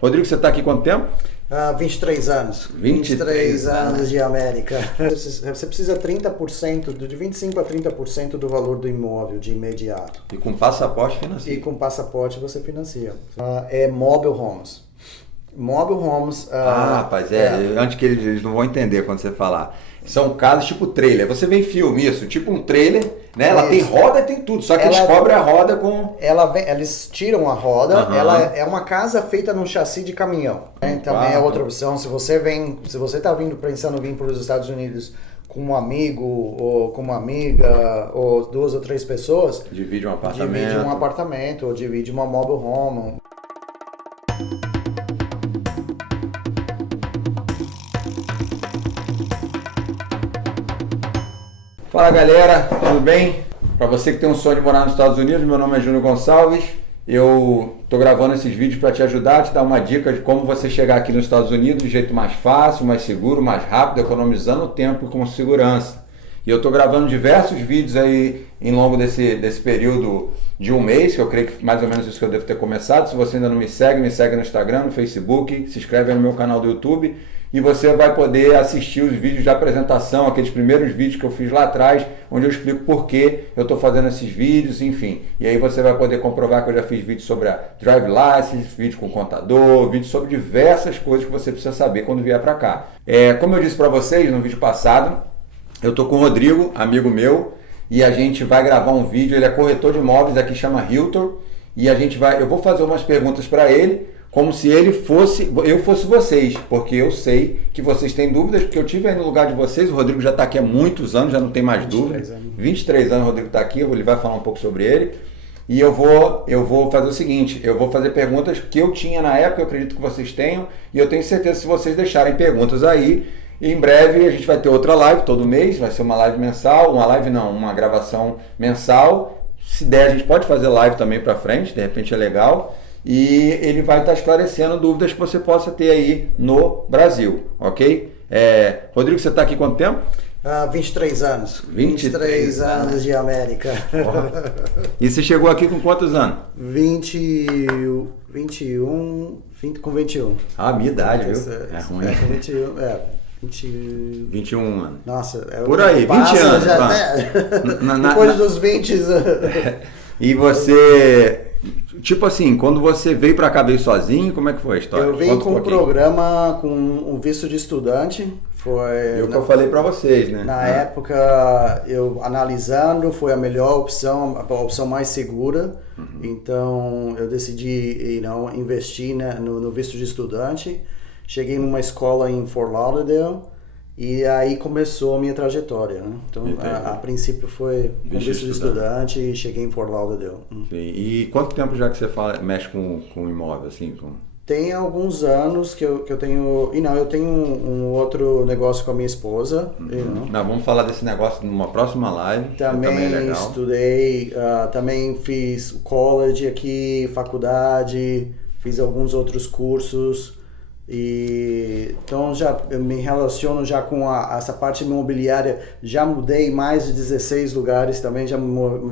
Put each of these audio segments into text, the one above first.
Rodrigo, você está aqui quanto tempo? 23 anos. 23 anos de América. Você precisa 30%, de 25% a 30% do valor do imóvel de imediato. E com passaporte financia. E com passaporte você financia. É mobile homes. Mobile homes... rapaz, antes que eles não vão entender quando você falar. São casas tipo trailer. Você vê em filme isso, tipo um trailer, né? Ela tem roda e tem tudo, só que eles cobrem a roda com... Eles tiram a roda, ela é uma casa feita num chassi de caminhão. Também é outra opção. Se você está pensando em vir para os Estados Unidos com um amigo, ou com uma amiga, ou 2 ou 3 pessoas... Divide um apartamento. Ou divide uma mobile home. Fala galera, tudo bem? Para você que tem um sonho de morar nos Estados Unidos, meu nome é Júnior Gonçalves. Eu tô gravando esses vídeos para te ajudar, te dar uma dica de como você chegar aqui nos Estados Unidos de jeito mais fácil, mais seguro, mais rápido, economizando tempo e com segurança. E eu tô gravando diversos vídeos aí em longo desse período de um mês, que eu creio que mais ou menos isso que eu devo ter começado. Se você ainda não me segue no Instagram, no Facebook, se inscreve aí no meu canal do YouTube. E você vai poder assistir os vídeos de apresentação, aqueles primeiros vídeos que eu fiz lá atrás, onde eu explico por que eu estou fazendo esses vídeos, enfim. E aí você vai poder comprovar que eu já fiz vídeo sobre a Drive License, vídeo com contador, vídeo sobre diversas coisas que você precisa saber quando vier para cá. Como eu disse para vocês no vídeo passado, eu estou com o Rodrigo, amigo meu, e a gente vai gravar um vídeo. Ele é corretor de imóveis, aqui chama Realtor, e eu vou fazer umas perguntas para ele, como se eu fosse vocês, porque eu sei que vocês têm dúvidas, porque eu estive aí no lugar de vocês. O Rodrigo já está aqui há muitos anos, já não tem mais dúvida. 23 anos o Rodrigo está aqui, ele vai falar um pouco sobre ele. E eu vou fazer o seguinte, eu vou fazer perguntas que eu tinha na época, eu acredito que vocês tenham, e eu tenho certeza que se vocês deixarem perguntas aí, em breve a gente vai ter outra live todo mês, vai ser uma live mensal, uma gravação mensal. Se der, a gente pode fazer live também para frente, de repente é legal. E ele vai estar esclarecendo dúvidas que você possa ter aí no Brasil, ok? Rodrigo, você está aqui quanto tempo? 23 anos. 23 anos de América. E você chegou aqui com quantos anos? 21, com 21. Minha idade, viu? É ruim. Com 21, 21 anos. Nossa, por aí, 20 anos. Depois dos 20. E você... Tipo assim, quando você veio para cá, veio sozinho, como é que foi a história? Eu vim com um programa, com um visto de estudante. Foi o que eu falei para vocês, né? Na época, eu analisando, foi a melhor opção, a opção mais segura. Então, eu decidi investir no visto de estudante. Cheguei numa escola em Fort Lauderdale. E aí começou a minha trajetória, né? Então, a princípio foi com visto de estudante e cheguei em Fort Lauderdale. E quanto tempo já que você mexe com imóvel, assim? Tem alguns anos que eu tenho... eu tenho um outro negócio com a minha esposa. Vamos falar desse negócio numa próxima live. Também é legal. Estudei, também fiz college aqui, faculdade, fiz alguns outros cursos. Então eu me relaciono já com essa parte imobiliária. Já mudei mais de 16 lugares também, já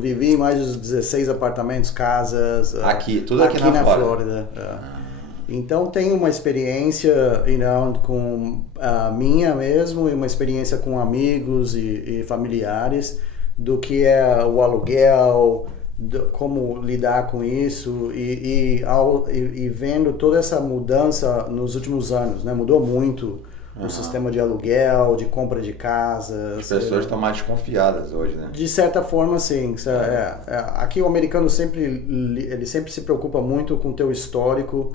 vivi em mais de 16 apartamentos, casas. Tudo aqui na Flórida. Então tenho uma experiência com a minha mesmo, e uma experiência com amigos e familiares do que é o aluguel, como lidar com isso, e vendo toda essa mudança nos últimos anos, né? Mudou muito o sistema de aluguel, de compra de casas. As pessoas estão mais desconfiadas hoje, né? De certa forma, sim. Aqui o americano ele sempre se preocupa muito com o teu histórico.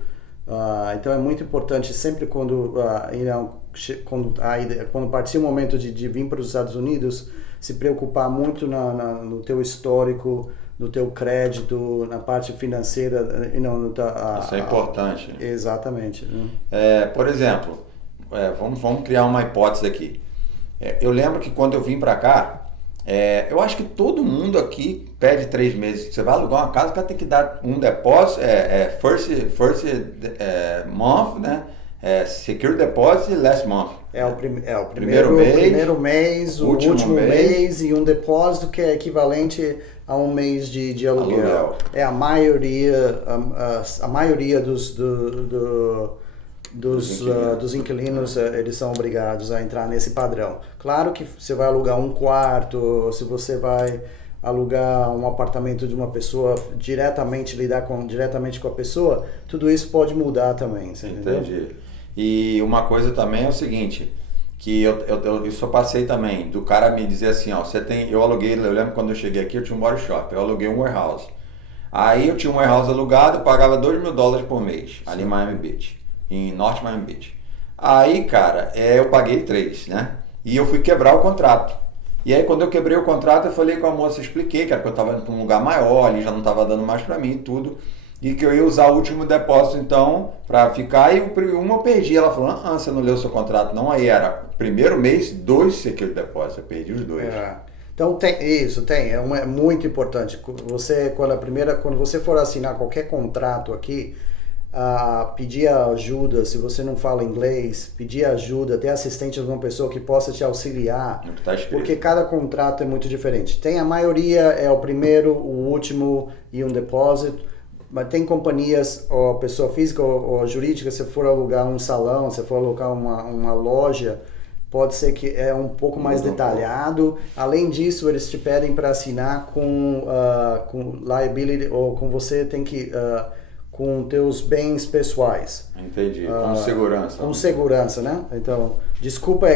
Então é muito importante sempre quando partir o momento de vir para os Estados Unidos, se preocupar muito no teu histórico, no teu crédito, na parte financeira. Isso é importante. Exatamente. Por exemplo, vamos criar uma hipótese aqui. Eu lembro que quando eu vim para cá, eu acho que todo mundo aqui pede 3 meses. Você vai alugar uma casa, o cara tem que dar um depósito, first month, né? Secure Deposit last month. O Primeiro mês, primeiro mês, o último mês e um depósito que é equivalente a um mês de aluguel. É a maioria dos inquilinos, eles são obrigados a entrar nesse padrão. Claro que você vai alugar um quarto, se você vai alugar um apartamento de uma pessoa, lidar diretamente com a pessoa, tudo isso pode mudar também. Entendi. E uma coisa também é o seguinte, que eu só passei também, do cara me dizer assim, ó, eu lembro quando eu cheguei aqui, eu tinha um body shop, eu aluguei um warehouse. Aí eu tinha um warehouse alugado, pagava $2.000 por mês, ali em Miami Beach, em Norte Miami Beach. Aí, cara, eu paguei 3, né? E eu fui quebrar o contrato. E aí, quando eu quebrei o contrato, eu falei com a moça, expliquei, cara, que eu estava indo para um lugar maior, ali já não estava dando mais para mim e tudo. E que eu ia usar o último depósito, então, para ficar. E eu perdi. Ela falou, você não leu o seu contrato, não? Aí era primeiro mês, 2 secure depósitos. Eu perdi os 2. Então, é muito importante. Quando você for assinar qualquer contrato aqui, pedir ajuda, se você não fala inglês, pedir ajuda, ter assistente de uma pessoa que possa te auxiliar, porque cada contrato é muito diferente. A maioria é o primeiro, o último e um depósito, mas tem companhias, ou pessoa física ou jurídica, se for alugar um salão, se for alugar uma loja, pode ser que é um pouco mais detalhado. Além disso, eles te pedem para assinar com liability, ou com você tem que... com teus bens pessoais. Entendi, com segurança. Com segurança, né? Então, desculpa,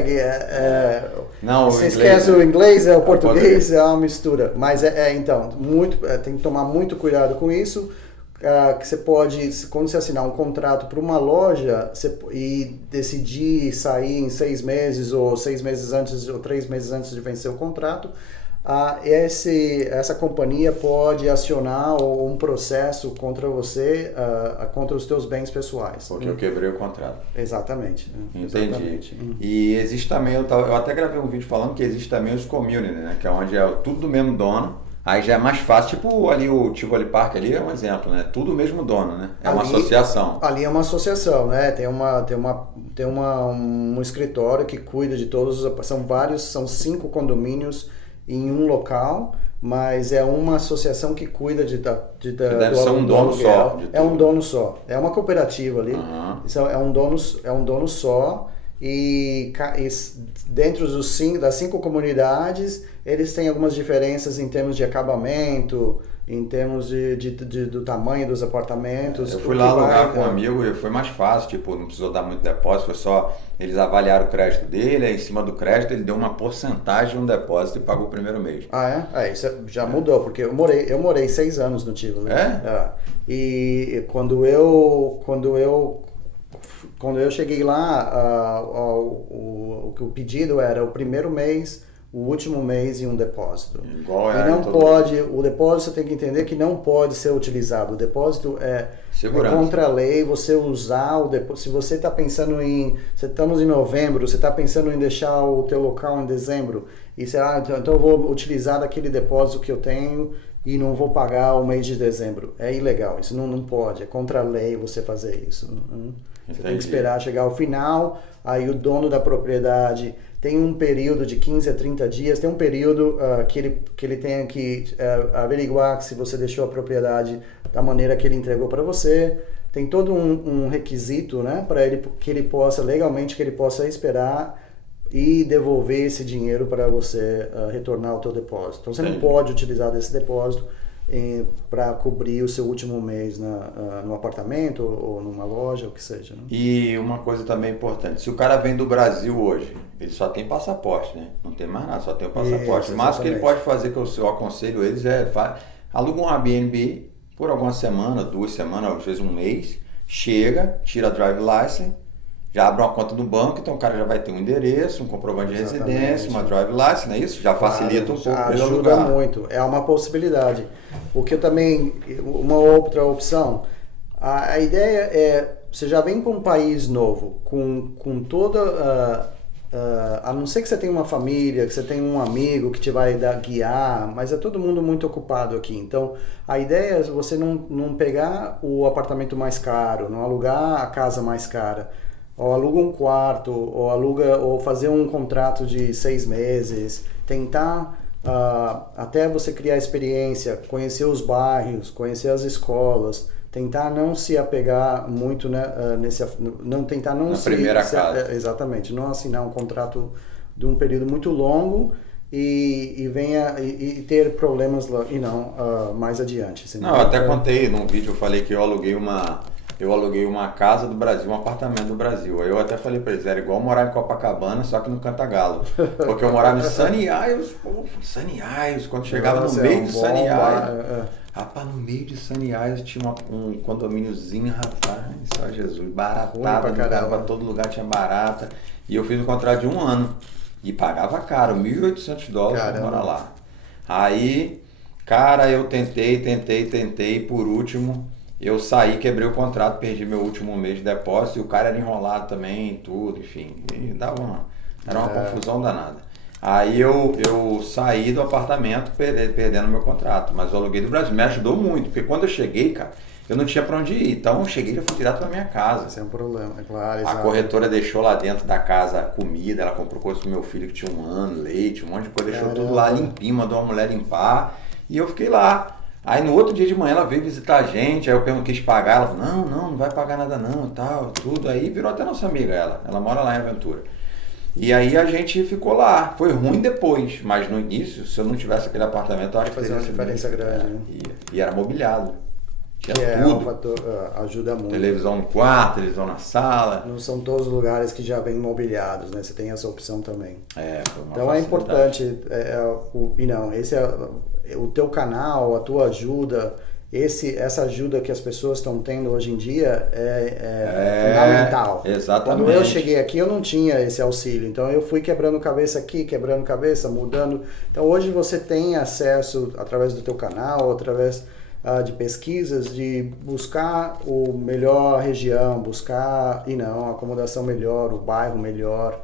não, você esquece o inglês, o português, é uma mistura. Mas então, tem que tomar muito cuidado com isso, que você pode, quando você assinar um contrato para uma loja e decidir sair em 6 meses, ou 6 meses antes, ou 3 meses antes de vencer o contrato, essa companhia pode acionar um processo contra você, contra os teus bens pessoais. Porque eu quebrei o contrato. Exatamente. Entendi. Exatamente. E existe também, eu até gravei um vídeo falando que existe também os community, né? Que é onde é tudo do mesmo dono. Aí já é mais fácil, tipo ali o Tivoli Park ali é um exemplo, né? Tudo o mesmo dono, né? Uma associação. Ali é uma associação, né? Tem um escritório que cuida de todos, são 5 condomínios em um local, mas é uma associação que cuida deve ser um dono só. É um dono só. É uma cooperativa ali. Então, é um dono só. E dentro das 5 comunidades, eles têm algumas diferenças em termos de acabamento, em termos do tamanho dos apartamentos. Eu fui lá alugar com um amigo e foi mais fácil, tipo, não precisou dar muito depósito, foi só eles avaliaram o crédito dele, aí em cima do crédito ele deu uma porcentagem no depósito e pagou o primeiro mês. Isso já mudou, porque eu morei 6 anos no Tivoli. E quando eu cheguei lá, o pedido era o primeiro mês, o último mês e um depósito. O depósito você tem que entender que não pode ser utilizado. O depósito é contra a lei, você usar o depósito. Se você está pensando estamos em novembro, você está pensando em deixar o teu local em dezembro, e você, então eu vou utilizar daquele depósito que eu tenho e não vou pagar o mês de dezembro. É ilegal, isso não pode, é contra a lei você fazer isso. Você tem que esperar chegar ao final, aí o dono da propriedade tem um período de 15 a 30 dias, tem um período que ele tem que averiguar se você deixou a propriedade da maneira que ele entregou para você. Tem todo um requisito, né, para que ele possa esperar e devolver esse dinheiro para você retornar ao teu depósito. Então você não pode utilizar desse depósito para cobrir o seu último mês no apartamento ou numa loja, o que seja. Né? E uma coisa também importante, se o cara vem do Brasil hoje, ele só tem passaporte, né? Não tem mais nada, só tem o passaporte. Mas o que ele pode fazer, que eu aconselho eles, aluga um Airbnb por alguma semana, 2 semanas, às vezes um mês, chega, tira a drive license, já abre uma conta no banco, então o cara já vai ter um endereço, um comprovante de residência, uma drive license, não é isso? Já facilita um pouco. Ajuda muito, é uma possibilidade. O que eu também, uma outra opção, a ideia é, você já vem para um país novo, com toda, a não ser que você tenha uma família, que você tenha um amigo que te vai guiar, mas é todo mundo muito ocupado aqui. Então, a ideia é você não pegar o apartamento mais caro, não alugar a casa mais cara. ou aluga um quarto, ou fazer um contrato de 6 meses, tentar até você criar experiência, conhecer os bairros, conhecer as escolas, tentar não se apegar muito, né, tentar não na se... primeira casa. Exatamente, não assinar um contrato de um período muito longo e ter problemas mais adiante. Não, eu até contei num vídeo, eu falei que eu aluguei uma casa do Brasil, um apartamento do Brasil. Aí eu até falei pra eles, era igual morar em Copacabana, só que no Cantagalo. Porque eu morava em Sunny Isles, quando chegava no meio de Sunny Isles. Rapaz, no meio de Sunny Isles tinha um condomíniozinho, rapaz, só Jesus, baratado, pra todo lugar tinha barata. E eu fiz um contrato de 1 ano. E pagava caro, $1.800 para morar lá. Aí, cara, eu tentei, por último, eu saí, quebrei o contrato, perdi meu último mês de depósito, e o cara era enrolado também, tudo, enfim, e era uma confusão danada. Aí eu saí do apartamento perdendo meu contrato, mas eu aluguei do Brasil, me ajudou muito, porque quando eu cheguei, cara, eu não tinha para onde ir, então eu cheguei e já fui direto para minha casa. Esse é um problema, é claro. A corretora deixou lá dentro da casa comida, ela comprou coisa pro meu filho que tinha 1 ano, leite, um monte de coisa, deixou tudo lá limpinho, mandou uma mulher limpar, e eu fiquei lá. Aí no outro dia de manhã ela veio visitar a gente, aí eu quis pagar, ela falou, não vai pagar nada não, tal, tudo, aí virou até nossa amiga ela mora lá em Aventura. E aí a gente ficou lá, foi ruim depois, mas no início, se eu não tivesse aquele apartamento, eu acho que fazer uma diferença grande, né? E era mobiliado. Tinha tudo. Um fator, ajuda muito. Televisão no quarto, televisão na sala. Não são todos os lugares que já vêm mobiliados, né? Você tem essa opção também. Foi uma então facilidade. É importante, esse é o teu canal, a tua ajuda, essa ajuda que as pessoas estão tendo hoje em dia é fundamental. Exatamente. Quando eu cheguei aqui eu não tinha esse auxílio, então eu fui quebrando cabeça aqui, mudando. Então hoje você tem acesso através do teu canal, através de pesquisas, de buscar o melhor região, buscar a acomodação melhor, o bairro melhor.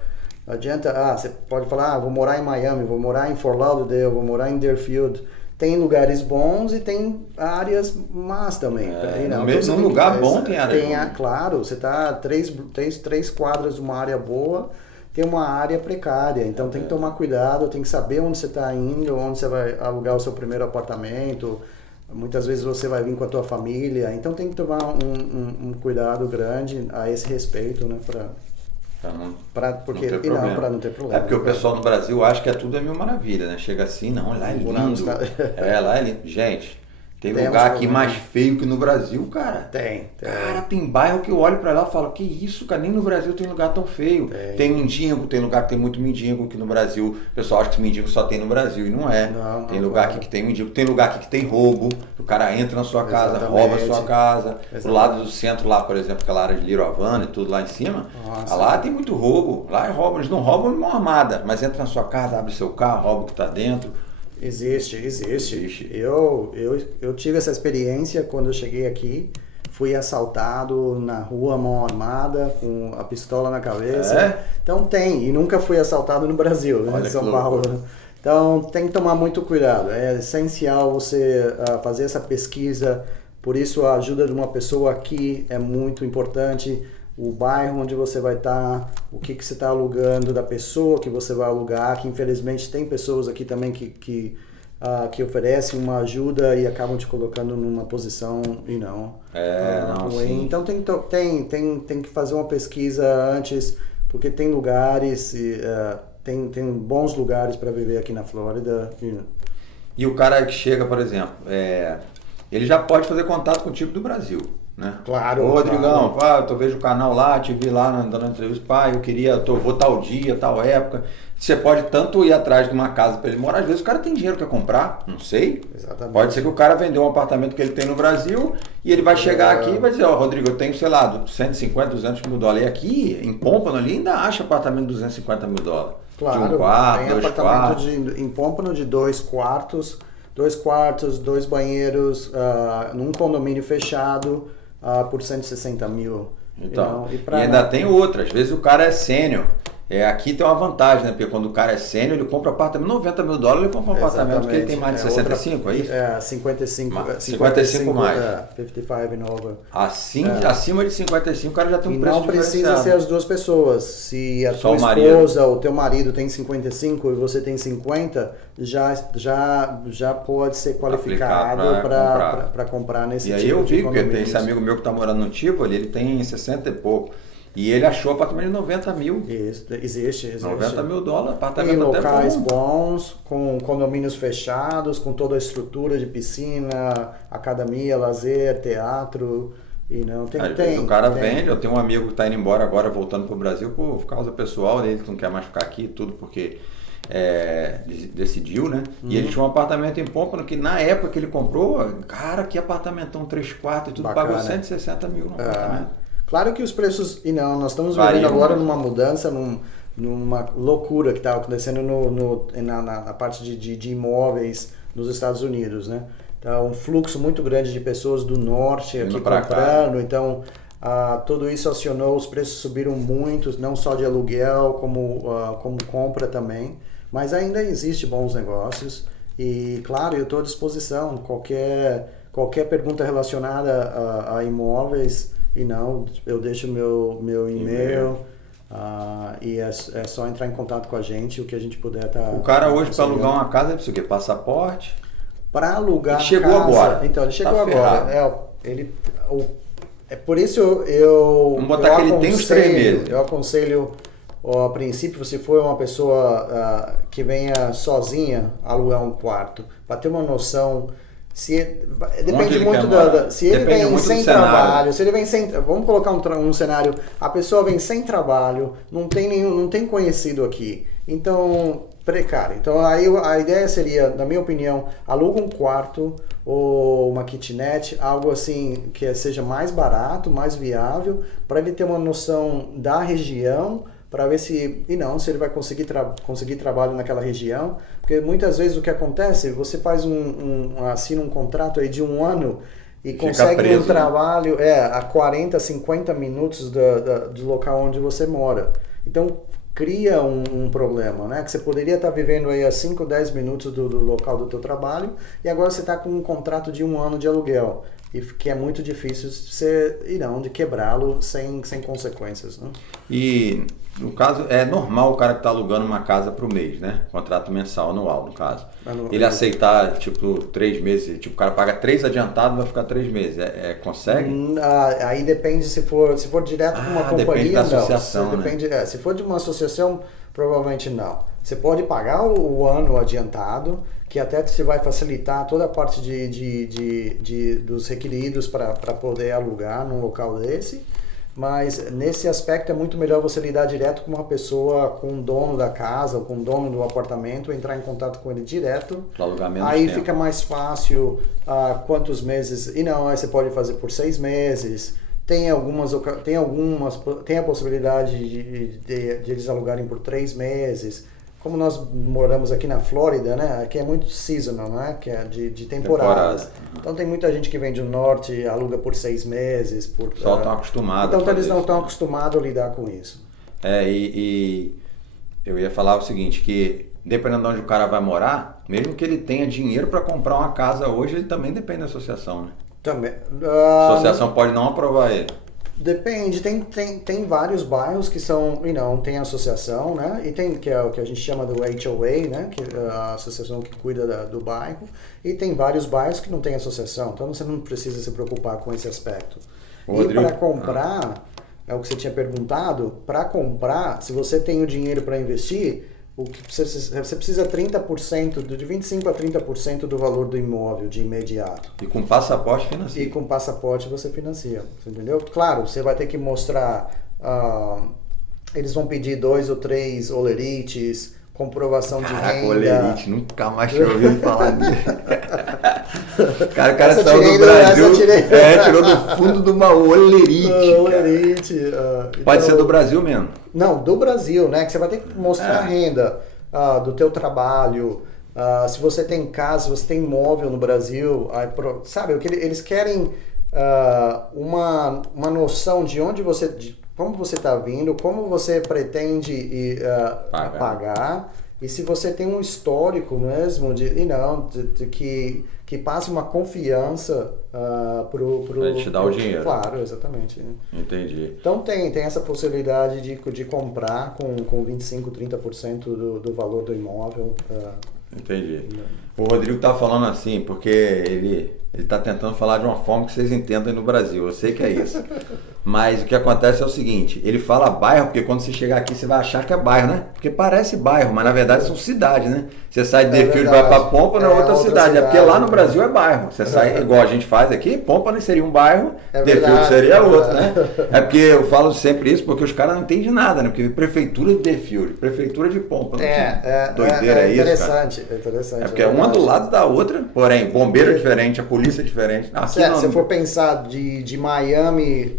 Não adianta, você pode falar, vou morar em Miami, vou morar em Fort Lauderdale, vou morar em Deerfield. Tem lugares bons e tem áreas más também. Num lugar bom tem área boa. Claro, você está 3 quadras de uma área boa, tem uma área precária. Então tem que tomar cuidado, tem que saber onde você está indo, onde você vai alugar o seu primeiro apartamento. Muitas vezes você vai vir com a tua família, então tem que tomar um cuidado grande a esse respeito, né? Para não ter problema. É porque o pessoal no Brasil acha que tudo é mil maravilha, né? Chega assim, não, lá é lindo. Lá é lindo. Gente, tem lugar aqui mais feio que no Brasil, cara. Tem. Cara, tem bairro que eu olho pra lá e falo, que isso, cara, nem no Brasil tem lugar tão feio. Tem mendigo, tem lugar que tem muito mendigo, que no Brasil, o pessoal acha que mendigo só tem no Brasil, e não é. Tem lugar aqui que tem mendigo, tem lugar aqui que tem roubo, o cara entra na sua casa, rouba a sua casa. Do lado do centro lá, por exemplo, aquela área de Little Havana e tudo lá em cima, lá tem muito roubo, lá é roubo, eles não roubam de mão armada, mas entra na sua casa, abre seu carro, rouba o que tá dentro. Existe. Eu tive essa experiência quando eu cheguei aqui. Fui assaltado na rua, mão armada, com a pistola na cabeça. Então tem, e nunca fui assaltado no Brasil, né, em São Paulo. Então tem que tomar muito cuidado. É essencial você fazer essa pesquisa. Por isso a ajuda de uma pessoa aqui é muito importante. O bairro onde você vai estar, o que você está alugando, da pessoa que você vai alugar, que infelizmente tem pessoas aqui também que oferecem uma ajuda e acabam te colocando numa posição ruim. Então tem que fazer uma pesquisa antes, porque tem lugares, tem bons lugares para viver aqui na Flórida. E o cara que chega, por exemplo, ele já pode fazer contato contigo do Brasil. Né? Claro. Ô Rodrigão, eu vejo o canal lá, te vi lá dando entrevista, vou tal dia, tal época. Você pode tanto ir atrás de uma casa para ele morar, às vezes o cara tem dinheiro para comprar, não sei. Exatamente. Pode ser que o cara vendeu um apartamento que ele tem no Brasil e ele vai chegar aqui e vai dizer, Rodrigo, eu tenho, sei lá, 150, 200 mil dólares. E aqui, em Pompano ali, ainda acha apartamento de 250 mil dólares. Claro, de um quarto, tem 2 apartamento quartos. em Pompano de 2 quartos, 2 banheiros, num condomínio fechado, por 160 mil. Então, e ainda tem outra, às vezes o cara é sênior, Aqui tem uma vantagem, né? Porque quando o cara é sênior, ele compra apartamento, $90 mil, ele compra um apartamento porque ele tem mais de 65, é isso? 55 mais. 55 and over. Acima de 55, o cara já tem um preço diferenciado. E não precisa ser as duas pessoas. Se a tua esposa ou teu marido tem 55 e você tem 50, já pode ser qualificado para comprar nesse tipo de condomínio. E aí eu vi que tem esse amigo meu que está morando no Tivoli, ele tem 60 e pouco. E ele achou apartamento de 90 mil. Existe. $90 mil, apartamento em locais bons, com condomínios fechados, com toda a estrutura de piscina, academia, lazer, teatro. E não tem. O cara vende. Eu tenho um amigo que está indo embora agora, voltando para o Brasil, por causa pessoal dele, que não quer mais ficar aqui, tudo porque decidiu, né? E ele tinha um apartamento em Pompano que na época que ele comprou, cara, que apartamentão 3 quartos e tudo, bacana. Pagou 160 mil no apartamento. Claro que os preços, nós estamos vivendo agora numa mudança, numa loucura que está acontecendo na parte de imóveis nos Estados Unidos, né? Então, um fluxo muito grande de pessoas do norte aqui comprando, então tudo isso acionou, os preços subiram muito, não só de aluguel, como compra também, mas ainda existe bons negócios e, claro, eu estou à disposição, qualquer pergunta relacionada a imóveis, eu deixo meu e-mail e é só entrar em contato com a gente, o que a gente puder O cara hoje para alugar uma casa precisa o quê? Passaporte? Para alugar ele chegou agora. Então, ele chegou agora. Por isso eu Vamos botar que ele tem os 3 meses. Eu aconselho, a princípio, se for uma pessoa que venha sozinha alugar um quarto, para ter uma noção. Depende muito se ele vem sem trabalho, vamos colocar um cenário, a pessoa vem sem trabalho, não tem conhecido aqui, então precário. Então aí a ideia seria, na minha opinião, aluga um quarto ou uma kitnet, algo assim que seja mais barato, mais viável, para ele ter uma noção da região, para ver se ele vai conseguir trabalho naquela região, porque muitas vezes o que acontece, você faz assina um contrato aí de 1 ano e consegue preso, um trabalho a 40, 50 minutos do local onde você mora. Então cria um problema, né? Que você poderia estar vivendo aí a 5, 10 minutos do local do teu trabalho e agora você está com um contrato de 1 ano de aluguel. E que é muito difícil de quebrá-lo sem consequências, né? E no caso, é normal o cara que está alugando uma casa para o mês, né? Contrato mensal, anual, no caso. Ele aceitar, 3 meses, o cara paga 3 adiantado, vai ficar 3 meses. Consegue? Aí depende se for direto com uma companhia, depende da associação, não. Né? Se for de uma associação, provavelmente não. Você pode pagar o ano adiantado, que até se vai facilitar toda a parte dos requeridos para poder alugar num local desse, mas nesse aspecto é muito melhor você lidar direto com uma pessoa, com o dono da casa, ou com o dono do apartamento, entrar em contato com ele direto. Aí fica mais fácil quantos meses, aí você pode fazer por 6 meses, tem a possibilidade de eles alugarem por 3 meses. Como nós moramos aqui na Flórida, né? Aqui é muito seasonal, né? Que é de temporadas. Então tem muita gente que vem do norte, aluga por 6 meses. Só estão acostumados. Então eles não estão acostumados a lidar com isso. E eu ia falar o seguinte, que dependendo de onde o cara vai morar, mesmo que ele tenha dinheiro para comprar uma casa hoje, ele também depende da associação, né? Também. A associação pode não aprovar ele. Depende, tem vários bairros que são, tem associação, né? E tem que é o que a gente chama do HOA, né? Que é a associação que cuida do bairro. E tem vários bairros que não tem associação, então você não precisa se preocupar com esse aspecto. E para comprar, é o que você tinha perguntado, para comprar, se você tem o dinheiro para investir, o que você precisa 30%, de 25% a 30% do valor do imóvel de imediato. E com passaporte financia. E com passaporte você financia, você entendeu? Claro, você vai ter que mostrar, eles vão pedir 2 ou 3 olerites, comprovação de renda. Olerite, nunca mais tinha ouvido falar disso. O cara saiu do Brasil, tirou do fundo de uma olerite. Pode ser do Brasil mesmo. Não, do Brasil, né? Que você vai ter que mostrar a renda do teu trabalho, se você tem casa, se você tem imóvel no Brasil, sabe? O que eles querem uma noção de onde você como você está vindo, como você pretende pagar, e se você tem um histórico mesmo de que passe uma confiança para te dar o dinheiro. Claro, exatamente. Entendi. Então tem essa possibilidade de comprar com 25, 30% do valor do imóvel. Entendi. O Rodrigo tá falando assim, porque ele tá tentando falar de uma forma que vocês entendam aí no Brasil. Eu sei que é isso. Mas o que acontece é o seguinte, ele fala bairro, porque quando você chegar aqui você vai achar que é bairro, né? Porque parece bairro, mas na verdade são cidades, né? Você sai de Deerfield e vai para Pompano, é outra cidade. É porque lá no Brasil é bairro. Você sai igual a gente faz aqui, Pompano seria um bairro, Deerfield seria outro, né? É porque eu falo sempre isso, porque os caras não entendem nada, né? Porque prefeitura de Deerfield, prefeitura de Pompano. Doideira é isso, cara. Interessante. É porque uma do lado da outra, porém, bombeiro é diferente, a polícia é diferente. Se for pensar de Miami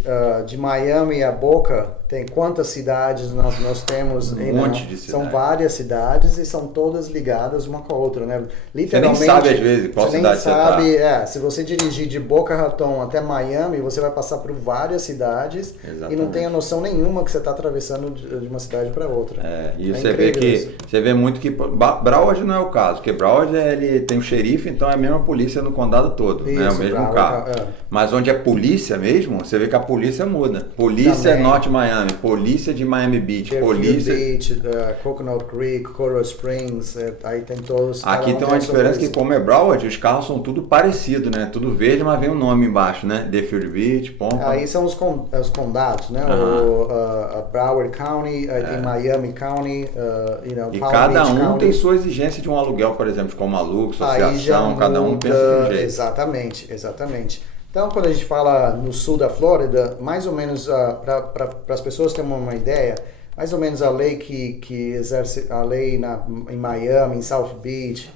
a Boca, tem quantas cidades nós temos? Um monte de cidades. São várias cidades e são todas ligadas uma com a outra, né? Literalmente. Você nem sabe às vezes qual cidade você tá. Se você dirigir de Boca Raton até Miami, você vai passar por várias cidades. Exatamente. E não tem a noção nenhuma que você está atravessando de uma cidade para outra. E você vê muito que Broward não é o caso, porque Broward ele tem o xerife, então é a mesma polícia no condado todo, isso, né? O mesmo carro. Mas onde é polícia mesmo, você vê que a polícia muda. Polícia é Norte Miami, polícia de Miami Beach, polícia... Beach, Coconut Creek, Coral Springs, aí tem todos... Aqui tem uma diferença que como é Broward, os carros são tudo parecido, né? Tudo verde, mas vem um nome embaixo, né? Deerfield Beach, Pompano. Aí são os condados, né? Broward County, aí tem Miami County, e Palm cada Beach um County. tem sua exigência de um aluguel, por exemplo, como aluguel, associação, cada um pensa de um jeito. Exatamente. Então, quando a gente fala no sul da Flórida, mais ou menos, para as pessoas terem uma ideia, mais ou menos a lei que exerce a lei em Miami, em South Beach,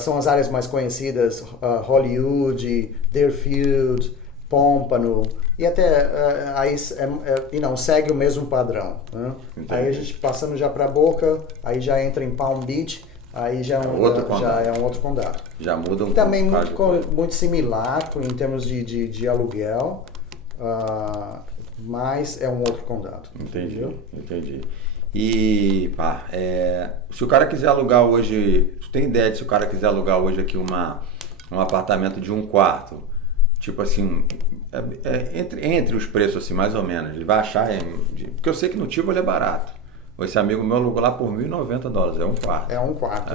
são as áreas mais conhecidas, Hollywood, Deerfield, Pompano, e até aí segue o mesmo padrão. Né? Aí a gente passando já para Boca, aí já entra em Palm Beach, aí já é um outro condado. Já muda um também muito similar em termos de aluguel, mas é um outro condado. Entendi. E se o cara quiser alugar hoje, você tem ideia de se o cara quiser alugar hoje aqui um apartamento de 1 quarto, tipo assim, entre os preços assim, mais ou menos, ele vai achar, porque eu sei que no Tivoli é barato. Esse amigo meu alugou lá por $1.090, é 1 quarto. É 1 quarto.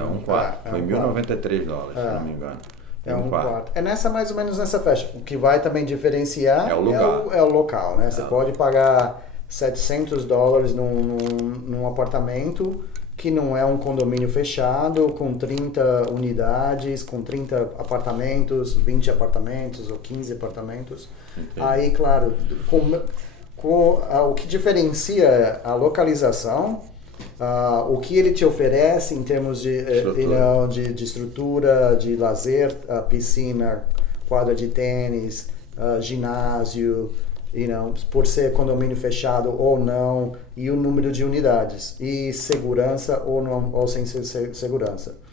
Foi $1.093, se não me engano. É 1 quarto. É mais ou menos nessa faixa. O que vai também diferenciar é o lugar. É o local, né? Você pode pagar $700 num apartamento que não é um condomínio fechado, com 30 unidades, com 30 apartamentos, 20 apartamentos ou 15 apartamentos. Entendi. Aí, claro, o que diferencia a localização, o que ele te oferece em termos de estrutura, de lazer, piscina, quadra de tênis, ginásio, por ser condomínio fechado ou não, e o número de unidades, e segurança ou sem segurança.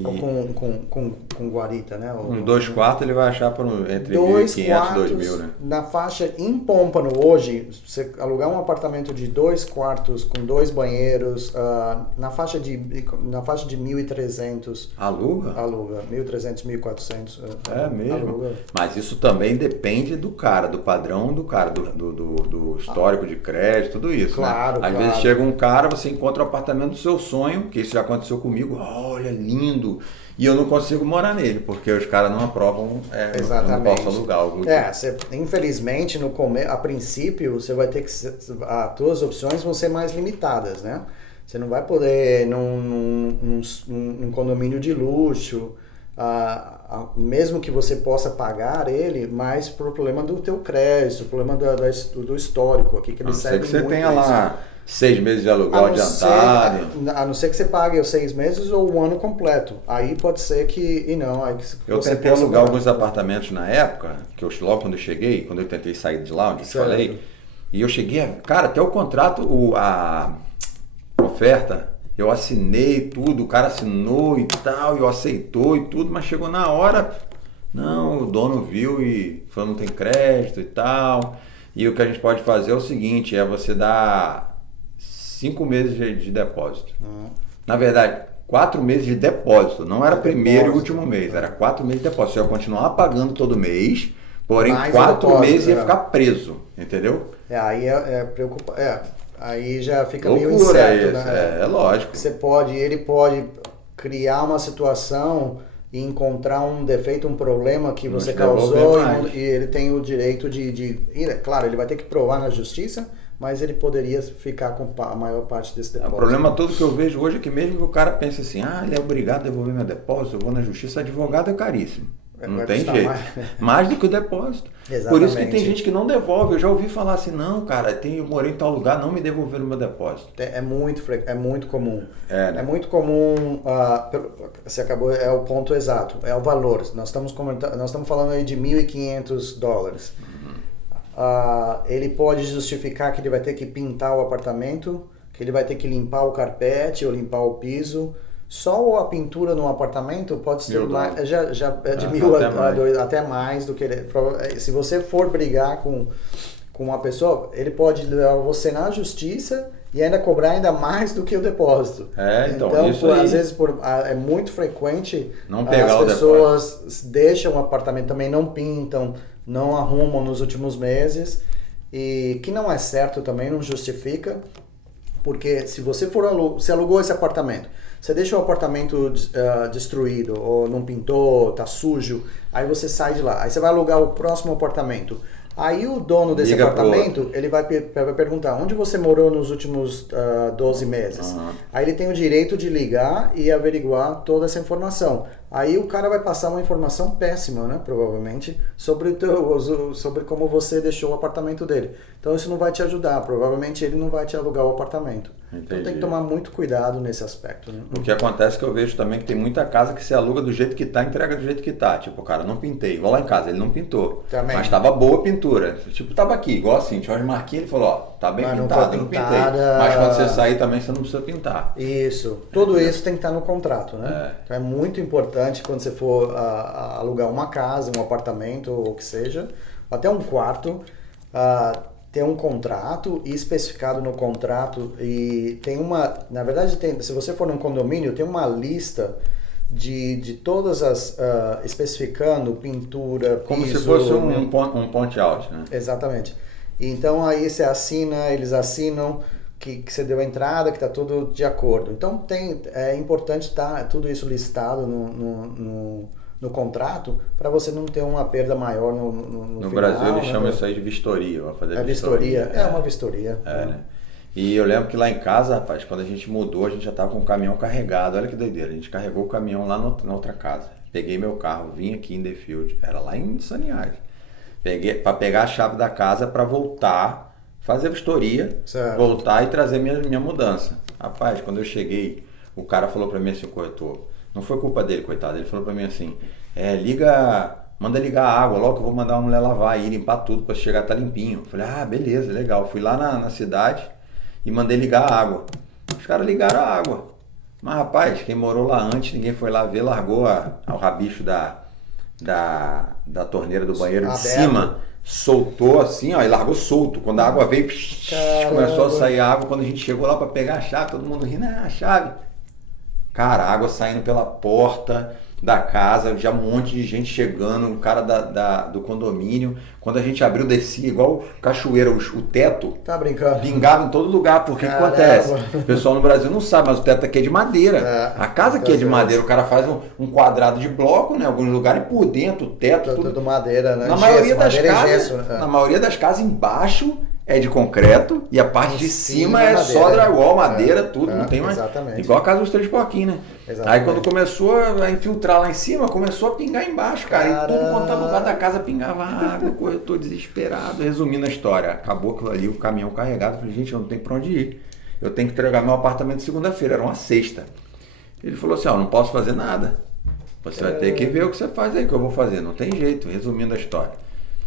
Com guarita, né? Um 2 quartos ele vai achar por entre 1.500 e 2.000, né? Na faixa em Pompano hoje, você alugar um apartamento de 2 quartos com 2 banheiros, na faixa de 1.300. Aluga? Aluga, 1.300, 1.400. É mesmo? Aluga. Mas isso também depende do cara, do padrão do cara, do histórico de crédito, tudo isso, claro, né? Às vezes chega um cara, você encontra o apartamento do seu sonho, que isso já aconteceu comigo, olha, lindo, e eu não consigo morar nele, porque os caras não aprovam, exatamente. Eu não posso alugar algo. Infelizmente, a princípio, você vai ter que, as tuas opções vão ser mais limitadas, né? Você não vai poder num condomínio de luxo, mesmo que você possa pagar ele, mas por problema do teu crédito, problema do histórico, aqui que ele segue muito. Você tenha lá 6 meses de aluguel adiantado. A não ser que você pague os 6 meses ou o ano completo. Aí pode ser que eu tentei alugar alguns apartamentos na época, logo quando eu cheguei, quando eu tentei sair de lá, onde eu falei, e eu cheguei, cara, até o contrato, a oferta, eu assinei tudo, o cara assinou e tal, eu aceitou e tudo, mas chegou na hora, não, o dono viu e falou não tem crédito e tal. E o que a gente pode fazer é o seguinte, é você dar 5 meses de depósito. Na verdade, 4 meses de depósito. Não era primeiro e último mês, era 4 meses de depósito. Você ia continuar pagando todo mês, porém Mais 4 meses ia ficar preso, entendeu? Aí preocupa. Aí já fica Loucura meio incerto, isso, né? é lógico. Ele pode criar uma situação e encontrar um defeito, um problema que você causou e ele tem o direito claro, ele vai ter que provar na justiça, mas ele poderia ficar com a maior parte desse depósito. O problema todo que eu vejo hoje é que mesmo que o cara pense assim, ele é obrigado a devolver meu depósito, eu vou na justiça, advogado é caríssimo. Não tem jeito. Mais do que o depósito. Exatamente. Por isso que tem gente que não devolve. Eu já ouvi falar assim, não, cara, eu morei em tal lugar, não me devolveram o meu depósito. É muito comum. Né? É muito comum. Você acabou, é o ponto exato. É o valor. Nós estamos falando aí de $1.500. Ele pode justificar que ele vai ter que pintar o apartamento, que ele vai ter que limpar o carpete ou limpar o piso. Só a pintura no apartamento pode ser mais, já é de $1.000 até mais do que ele. Se você for brigar com uma pessoa, ele pode levar você na justiça e ainda cobrar ainda mais do que o depósito. Então isso às vezes é muito frequente não pegar as pessoas deixam o apartamento, também não pintam, não arrumam nos últimos meses, e que não é certo também, não justifica, porque se você se alugou esse apartamento, você deixa o apartamento destruído, ou não pintou, tá sujo, aí você sai de lá, aí você vai alugar o próximo apartamento. Aí o dono desse apartamento, ele vai perguntar, onde você morou nos últimos 12 meses? Aí ele tem o direito de ligar e averiguar toda essa informação. Aí o cara vai passar uma informação péssima, né, provavelmente, sobre como você deixou o apartamento dele. Então isso não vai te ajudar, provavelmente ele não vai te alugar o apartamento. Entendi. Então tem que tomar muito cuidado nesse aspecto, né? O que acontece é que eu vejo também que tem muita casa que se aluga do jeito que tá, entrega do jeito que tá. Tipo, cara, não pintei. Vou lá em casa, ele não pintou. Também. Mas tava boa a pintura. Tipo, tava aqui, igual assim, tinha umas marquinhas, ele falou, tá bem pintado, eu não pintei. Mas quando você sair também você não precisa pintar. Isso. Tudo isso tem que estar no contrato, né? Então é muito importante quando você for alugar uma casa, um apartamento, ou o que seja, até um quarto, ter um contrato e especificado no contrato, e na verdade se você for num condomínio, tem uma lista de todas as, especificando pintura, piso... Como se fosse um point out, né? Exatamente. Então aí você assina, eles assinam que você deu a entrada, que está tudo de acordo. Então é importante estar tudo isso listado no contrato, para você não ter uma perda maior no final. Brasil eles chamam isso aí de vistoria. Vai fazer vistoria. É uma vistoria. Né? E eu lembro que lá em casa, rapaz, quando a gente mudou, a gente já estava com o caminhão carregado. Olha que doideira, a gente carregou o caminhão lá na outra casa. Peguei meu carro, vim aqui em The Field, era lá em Saniais. Para pegar a chave da casa para voltar, fazer a vistoria, voltar e trazer minha mudança. Rapaz, quando eu cheguei, o cara falou para mim assim, o corretor, não foi culpa dele, coitado, ele falou para mim assim, manda ligar a água, logo que eu vou mandar uma mulher lavar e limpar tudo para chegar tá limpinho. Eu falei, beleza, legal. Fui lá na cidade e mandei ligar a água. Os caras ligaram a água. Mas rapaz, quem morou lá antes, ninguém foi lá ver, largou o rabicho da torneira do banheiro de cima, soltou assim, e largou solto. Quando a água veio, começou a sair a água. Quando a gente chegou lá para pegar a chave, todo mundo rindo, a chave. Cara, a água saindo pela porta da casa, já um monte de gente chegando, o cara do condomínio. Quando a gente abriu, descia igual cachoeira, o teto. Tá brincando? Pingava em todo lugar, porque o que acontece? O pessoal no Brasil não sabe, mas o teto aqui é de madeira. A casa aqui é de madeira, o cara faz um quadrado de bloco, né? Alguns lugares, e por dentro, o teto, tudo madeira, né? Na maioria das casas, na maioria das casas, embaixo é de concreto e a parte de cima é madeira, só drywall, madeira, tudo, não tem mais. Exatamente. Igual a casa dos Três Porquinhos, né? Exatamente. Aí quando começou a infiltrar lá em cima, começou a pingar embaixo, cara. E tudo quanto é lugar da casa pingava água, o corretor desesperado. Resumindo a história, acabou aquilo ali, o caminhão carregado. Eu falei, gente, eu não tenho pra onde ir. Eu tenho que entregar meu apartamento segunda-feira, era uma sexta. Ele falou assim, não posso fazer nada. Você vai ter que ver o que você faz aí, que eu vou fazer. Não tem jeito, resumindo a história.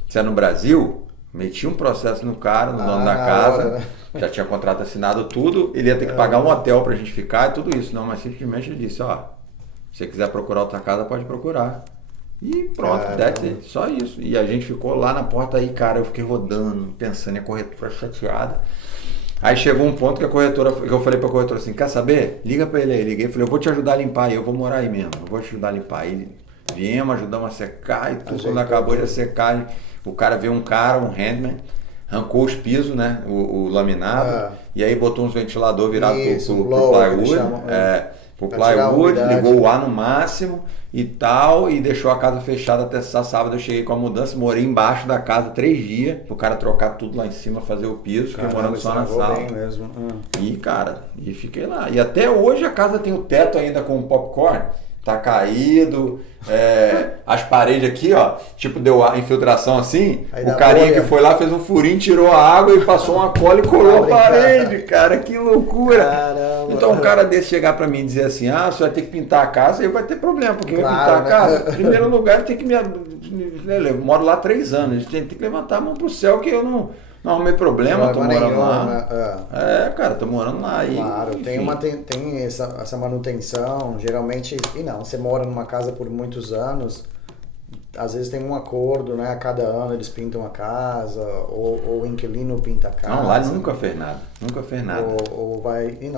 Se é no Brasil... Meti um processo no cara, no dono da casa, hora, né? Já tinha contrato assinado tudo, ele ia ter que pagar um hotel pra gente ficar e tudo isso. Não, mas simplesmente ele disse, se você quiser procurar outra casa, pode procurar. E pronto, só isso. E a gente ficou lá na porta aí, cara, eu fiquei rodando, pensando, e a corretora chateada. Aí chegou um ponto que que eu falei pra corretora assim, quer saber? Liga pra ele aí. Liguei e falei, eu vou te ajudar a limpar aí, eu vou morar aí mesmo, eu vou te ajudar a limpar aí. Viemos, ajudamos a secar e tudo. Quando acabou de secar, o cara veio um handman, arrancou os pisos, né? O laminado, e aí botou uns ventilador virado pro plywood. Pro plywood, ligou o ar no máximo e tal, e deixou a casa fechada até sábado. Eu cheguei com a mudança, morei embaixo da casa 3 dias, pro cara trocar tudo lá em cima, fazer o piso, fiquei morando só na sala. Bem mesmo. E cara, e fiquei lá. E até hoje a casa tem o teto ainda com popcorn, tá caído, as paredes aqui, ó, tipo deu a infiltração assim, aí o carinha que foi lá fez um furinho, tirou a água e passou uma cola e colou a parede, cara, que loucura. Caramba. Então um cara desse chegar pra mim e dizer assim, você vai ter que pintar a casa, aí vai ter problema, porque vai pintar a casa. Em primeiro lugar, tem que eu moro lá 3 anos, tem que levantar a mão pro céu que eu não arrumei problema, tô morando lá. Cara, tô morando lá. Claro, tem essa manutenção, geralmente, você mora numa casa por muitos anos, às vezes tem um acordo, né? A cada ano eles pintam a casa, ou o inquilino pinta a casa. Não, lá nunca fez nada.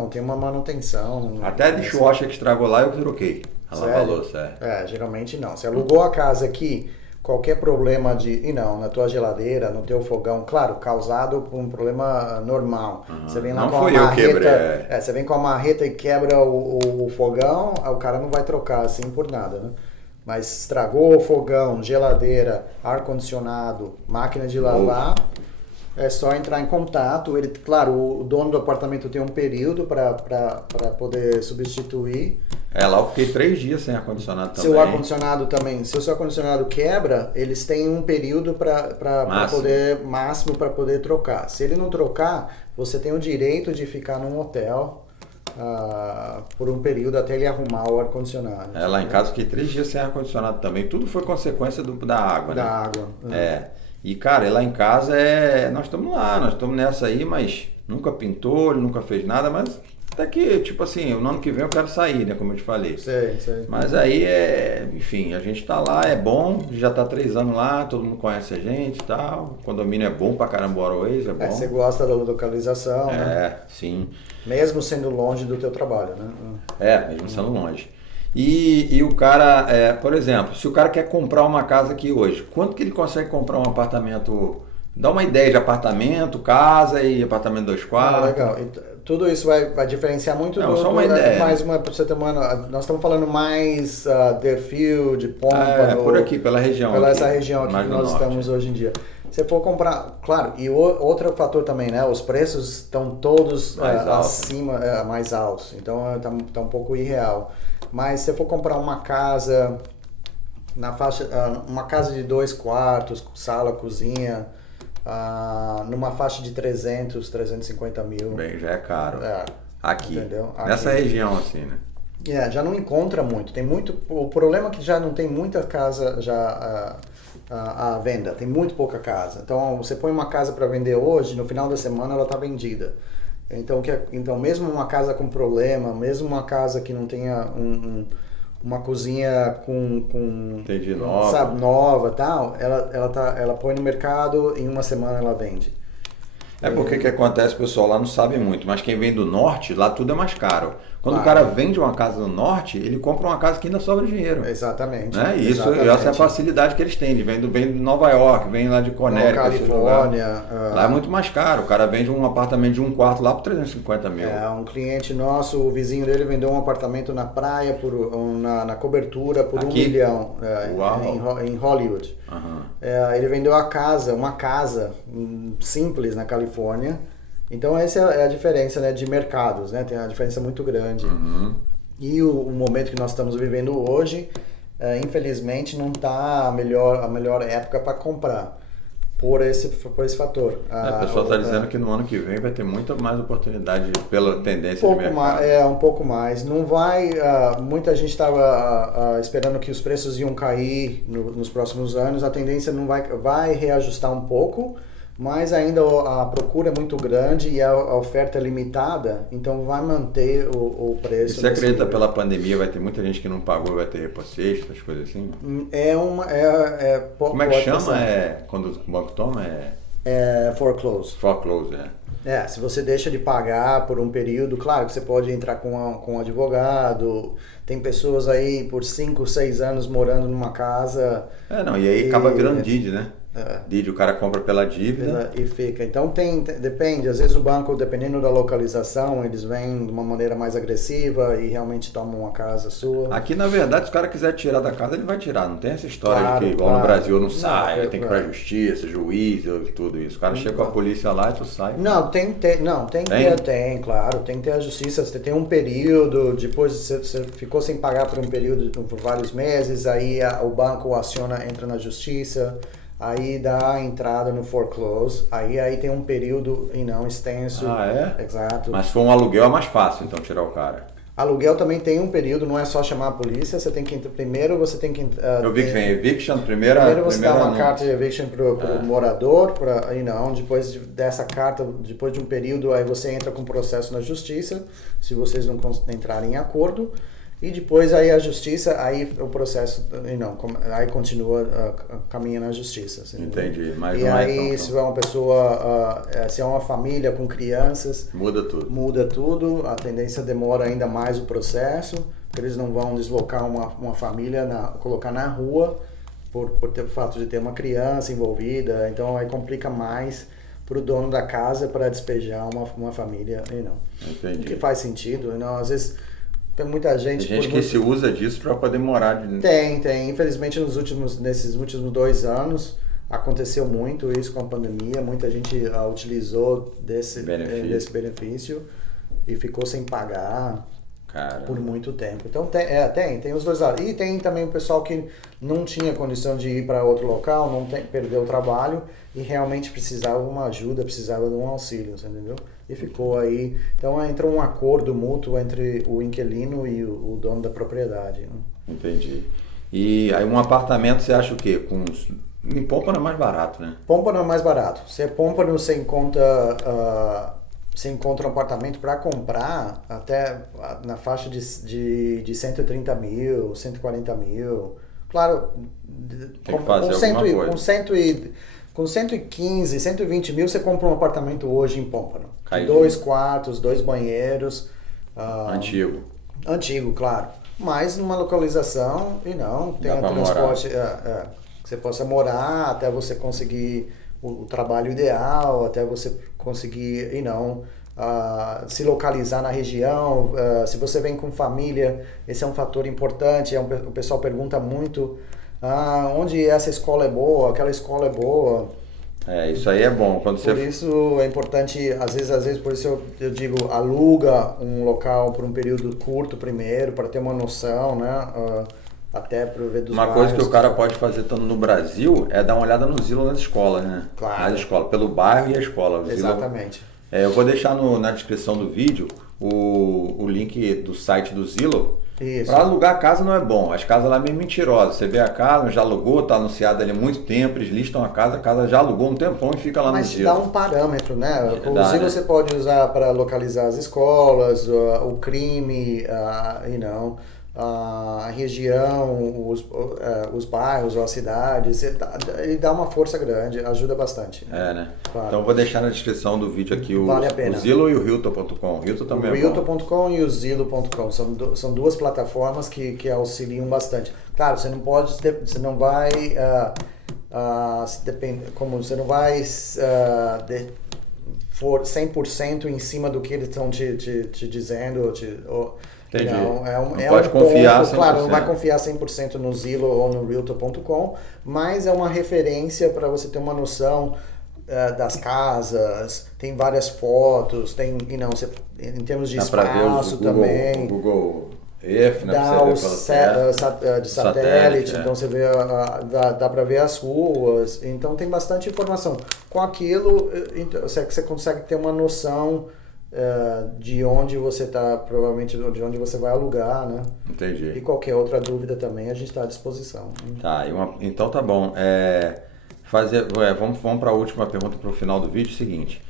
Tem uma manutenção. Até a dishwasher que estragou lá eu troquei. A lava-louça, geralmente não. Você alugou a casa aqui, qualquer problema na tua geladeira, no teu fogão, claro, causado por um problema normal. Você vem lá com a marreta, você vem com a marreta e quebra o fogão, o cara não vai trocar assim por nada, né? Mas estragou o fogão, geladeira, ar-condicionado, máquina de lavar, é só entrar em contato. Claro, o dono do apartamento tem um período para poder substituir. Lá eu fiquei 3 dias sem ar-condicionado também. Se o seu ar-condicionado quebra, eles têm um período máximo para poder trocar. Se ele não trocar, você tem o direito de ficar num hotel por um período até ele arrumar o ar-condicionado. Lá em casa eu fiquei 3 dias sem ar-condicionado também. Tudo foi consequência da água, né? Da água. E cara, lá em casa nós estamos nessa aí, mas nunca pintou, ele nunca fez nada, mas até que, tipo assim, no ano que vem eu quero sair, né, como eu te falei. Sei. Mas aí enfim, a gente tá lá, é bom, já tá 3 anos lá, todo mundo conhece a gente e tal, o condomínio é bom pra caramba, o Always é bom. Você gosta da localização, né? Sim. Mesmo sendo longe do teu trabalho, né? Mesmo sendo longe. E o cara, por exemplo, se o cara quer comprar uma casa aqui hoje, quanto que ele consegue comprar um apartamento? Dá uma ideia de apartamento, casa e apartamento 2 quartos. Legal. E tudo isso vai diferenciar muito só uma ideia. Pra você ter nós estamos falando mais Deerfield, Pompano. Por aqui, pela região. Essa região aqui que nós estamos hoje em dia. Se for comprar, claro, e outro fator também, né? Os preços estão todos mais altos. Então tá um pouco irreal. Mas se for comprar uma casa na faixa, uma casa de 2 quartos, sala, cozinha, numa faixa de 350 mil. Bem, já é caro. Aqui, entendeu? Nessa região assim, né? Já não encontra muito. O problema é que já não tem muita casa já à venda, tem muito pouca casa. Então você põe uma casa para vender hoje, no final da semana ela está vendida. Então mesmo uma casa com problema, mesmo uma casa que não tenha uma cozinha Entendi, nova, nova, tal, ela põe no mercado, em uma semana ela vende. Porque que acontece, pessoal, lá não sabe muito, mas quem vem do norte, lá tudo é mais caro. Quando o cara vende uma casa do norte, ele compra uma casa que ainda sobra dinheiro. Exatamente. Né? E essa é a facilidade que eles têm. Vem de Nova York, vem lá de Connecticut, Califórnia. Lá é muito mais caro. O cara vende um apartamento de 1 quarto lá por 350 mil. Um cliente nosso, o vizinho dele vendeu um apartamento na praia, na cobertura, por aqui? 1 milhão em Hollywood. Ele vendeu uma casa simples na Califórnia. Então essa é a diferença, né, de mercados, né? Tem uma diferença muito grande. E o momento que nós estamos vivendo hoje, infelizmente não está a melhor época para comprar, por esse fator. O pessoal está dizendo que no ano que vem vai ter muita mais oportunidade pela tendência de mercado. Um pouco mais. Não vai. Muita gente estava esperando que os preços iam cair nos próximos anos. A tendência não vai reajustar um pouco, mas ainda a procura é muito grande e a oferta é limitada, então vai manter o preço. E você acredita pela pandemia vai ter muita gente que não pagou, vai ter reposto, essas coisas assim? Como é que chama? Quando o banco toma? Foreclose. Foreclose, se você deixa de pagar por um período, claro que você pode entrar com um advogado. Tem pessoas aí por 5, 6 anos morando numa casa. E aí acaba virando DID, né? DID, o cara compra pela dívida. E fica. Então depende, às vezes o banco, dependendo da localização, eles vêm de uma maneira mais agressiva e realmente tomam uma casa sua. Aqui, na verdade, se o cara quiser tirar da casa, ele vai tirar. Não tem essa história de que igual no Brasil não sai, tem que ir pra justiça, juiz, tudo isso. O cara chega com a polícia lá e tu sai. Não, tem, claro, tem que ter a justiça. Você tem um período, depois você ficou sem pagar por um período, por vários meses, aí o banco aciona, entra na justiça. Aí dá a entrada no foreclose, aí tem um período extenso. Exato. Mas se for um aluguel é mais fácil, então, tirar o cara. Aluguel também tem um período, não é só chamar a polícia, você tem que primeiro você tem que... Eu vi que vem eviction, primeiro você dá uma carta de eviction pro morador, depois dessa carta, depois de um período, aí você entra com processo na justiça, se vocês não entrarem em acordo. E depois aí a justiça, aí o processo, aí continua caminhando na justiça. Entendi. Mas e aí se é uma pessoa, se é uma família com crianças... Muda tudo. A tendência demora ainda mais o processo, porque eles não vão deslocar uma família, colocar na rua, por ter o fato de ter uma criança envolvida. Então aí complica mais para o dono da casa para despejar uma família. Entendi. O que faz sentido. Às vezes... Tem muita gente... Tem gente que se usa disso para poder morar... Tem. Infelizmente, nesses últimos 2 anos, aconteceu muito isso com a pandemia. Muita gente utilizou desse benefício e ficou sem pagar por muito tempo. Então, tem os dois lados. E tem também o pessoal que não tinha condição de ir para outro local, perdeu o trabalho e realmente precisava de uma ajuda, precisava de um auxílio, você entendeu? E ficou aí. Então entra um acordo mútuo entre o inquilino e o dono da propriedade. Né? Entendi. E aí um apartamento você acha o quê? Em Pompano é mais barato, né? Pompano é mais barato. Pompano você encontra um apartamento para comprar até na faixa de 130 mil, 140 mil. Claro, tem que fazer alguma coisa. Com 115, 120 mil você compra um apartamento hoje em Pompano. 2 quartos, 2 banheiros. Antigo, claro. Mas numa localização tem um transporte que você possa morar até você conseguir o trabalho ideal, até você conseguir se localizar na região. Se você vem com família, esse é um fator importante. O pessoal pergunta muito onde essa escola é boa, aquela escola é boa. Isso aí é bom. Por isso é importante, às vezes por isso eu digo, aluga um local por um período curto primeiro, para ter uma noção, né? Até para ver dos bairros. Coisa que o cara pode fazer estando no Brasil é dar uma olhada no Zillow nas escolas, né? Claro. Nas escolas, pelo bairro e a escola. Exatamente. Eu vou deixar na descrição do vídeo o link do site do Zillow. Para alugar a casa não é bom, as casas lá é meio mentirosas. Você vê a casa, já alugou, está anunciada ali há muito tempo, eles listam a casa já alugou um tempão e fica lá no Zillow. Mas dá um parâmetro, né? O Zillow você pode usar para localizar as escolas, o crime, a região, os bairros ou as cidades. Ele dá uma força grande, ajuda bastante. Né? Claro. Então eu vou deixar na descrição do vídeo aqui o Zillow e o Realtor.com. O Realtor também o Realtor.com e o Zillow.com são 2 plataformas que auxiliam bastante. Claro, você não vai você não vai for 100% em cima do que eles estão te dizendo. Entendi. Não pode confiar ponto, 100%. Claro, não vai confiar 100% no Zillow ou no Realtor.com, mas é uma referência para você ter uma noção das casas, tem várias fotos, tem, em termos de espaço também. Google Earth, né? Dá de satélite, então você vê, dá para ver as ruas, então tem bastante informação. Com aquilo, você consegue ter uma noção de onde você está, provavelmente de onde você vai alugar, né? Entendi. E qualquer outra dúvida também a gente está à disposição. Tá, então tá bom. Vamos para a última pergunta para o final do vídeo. Seguinte,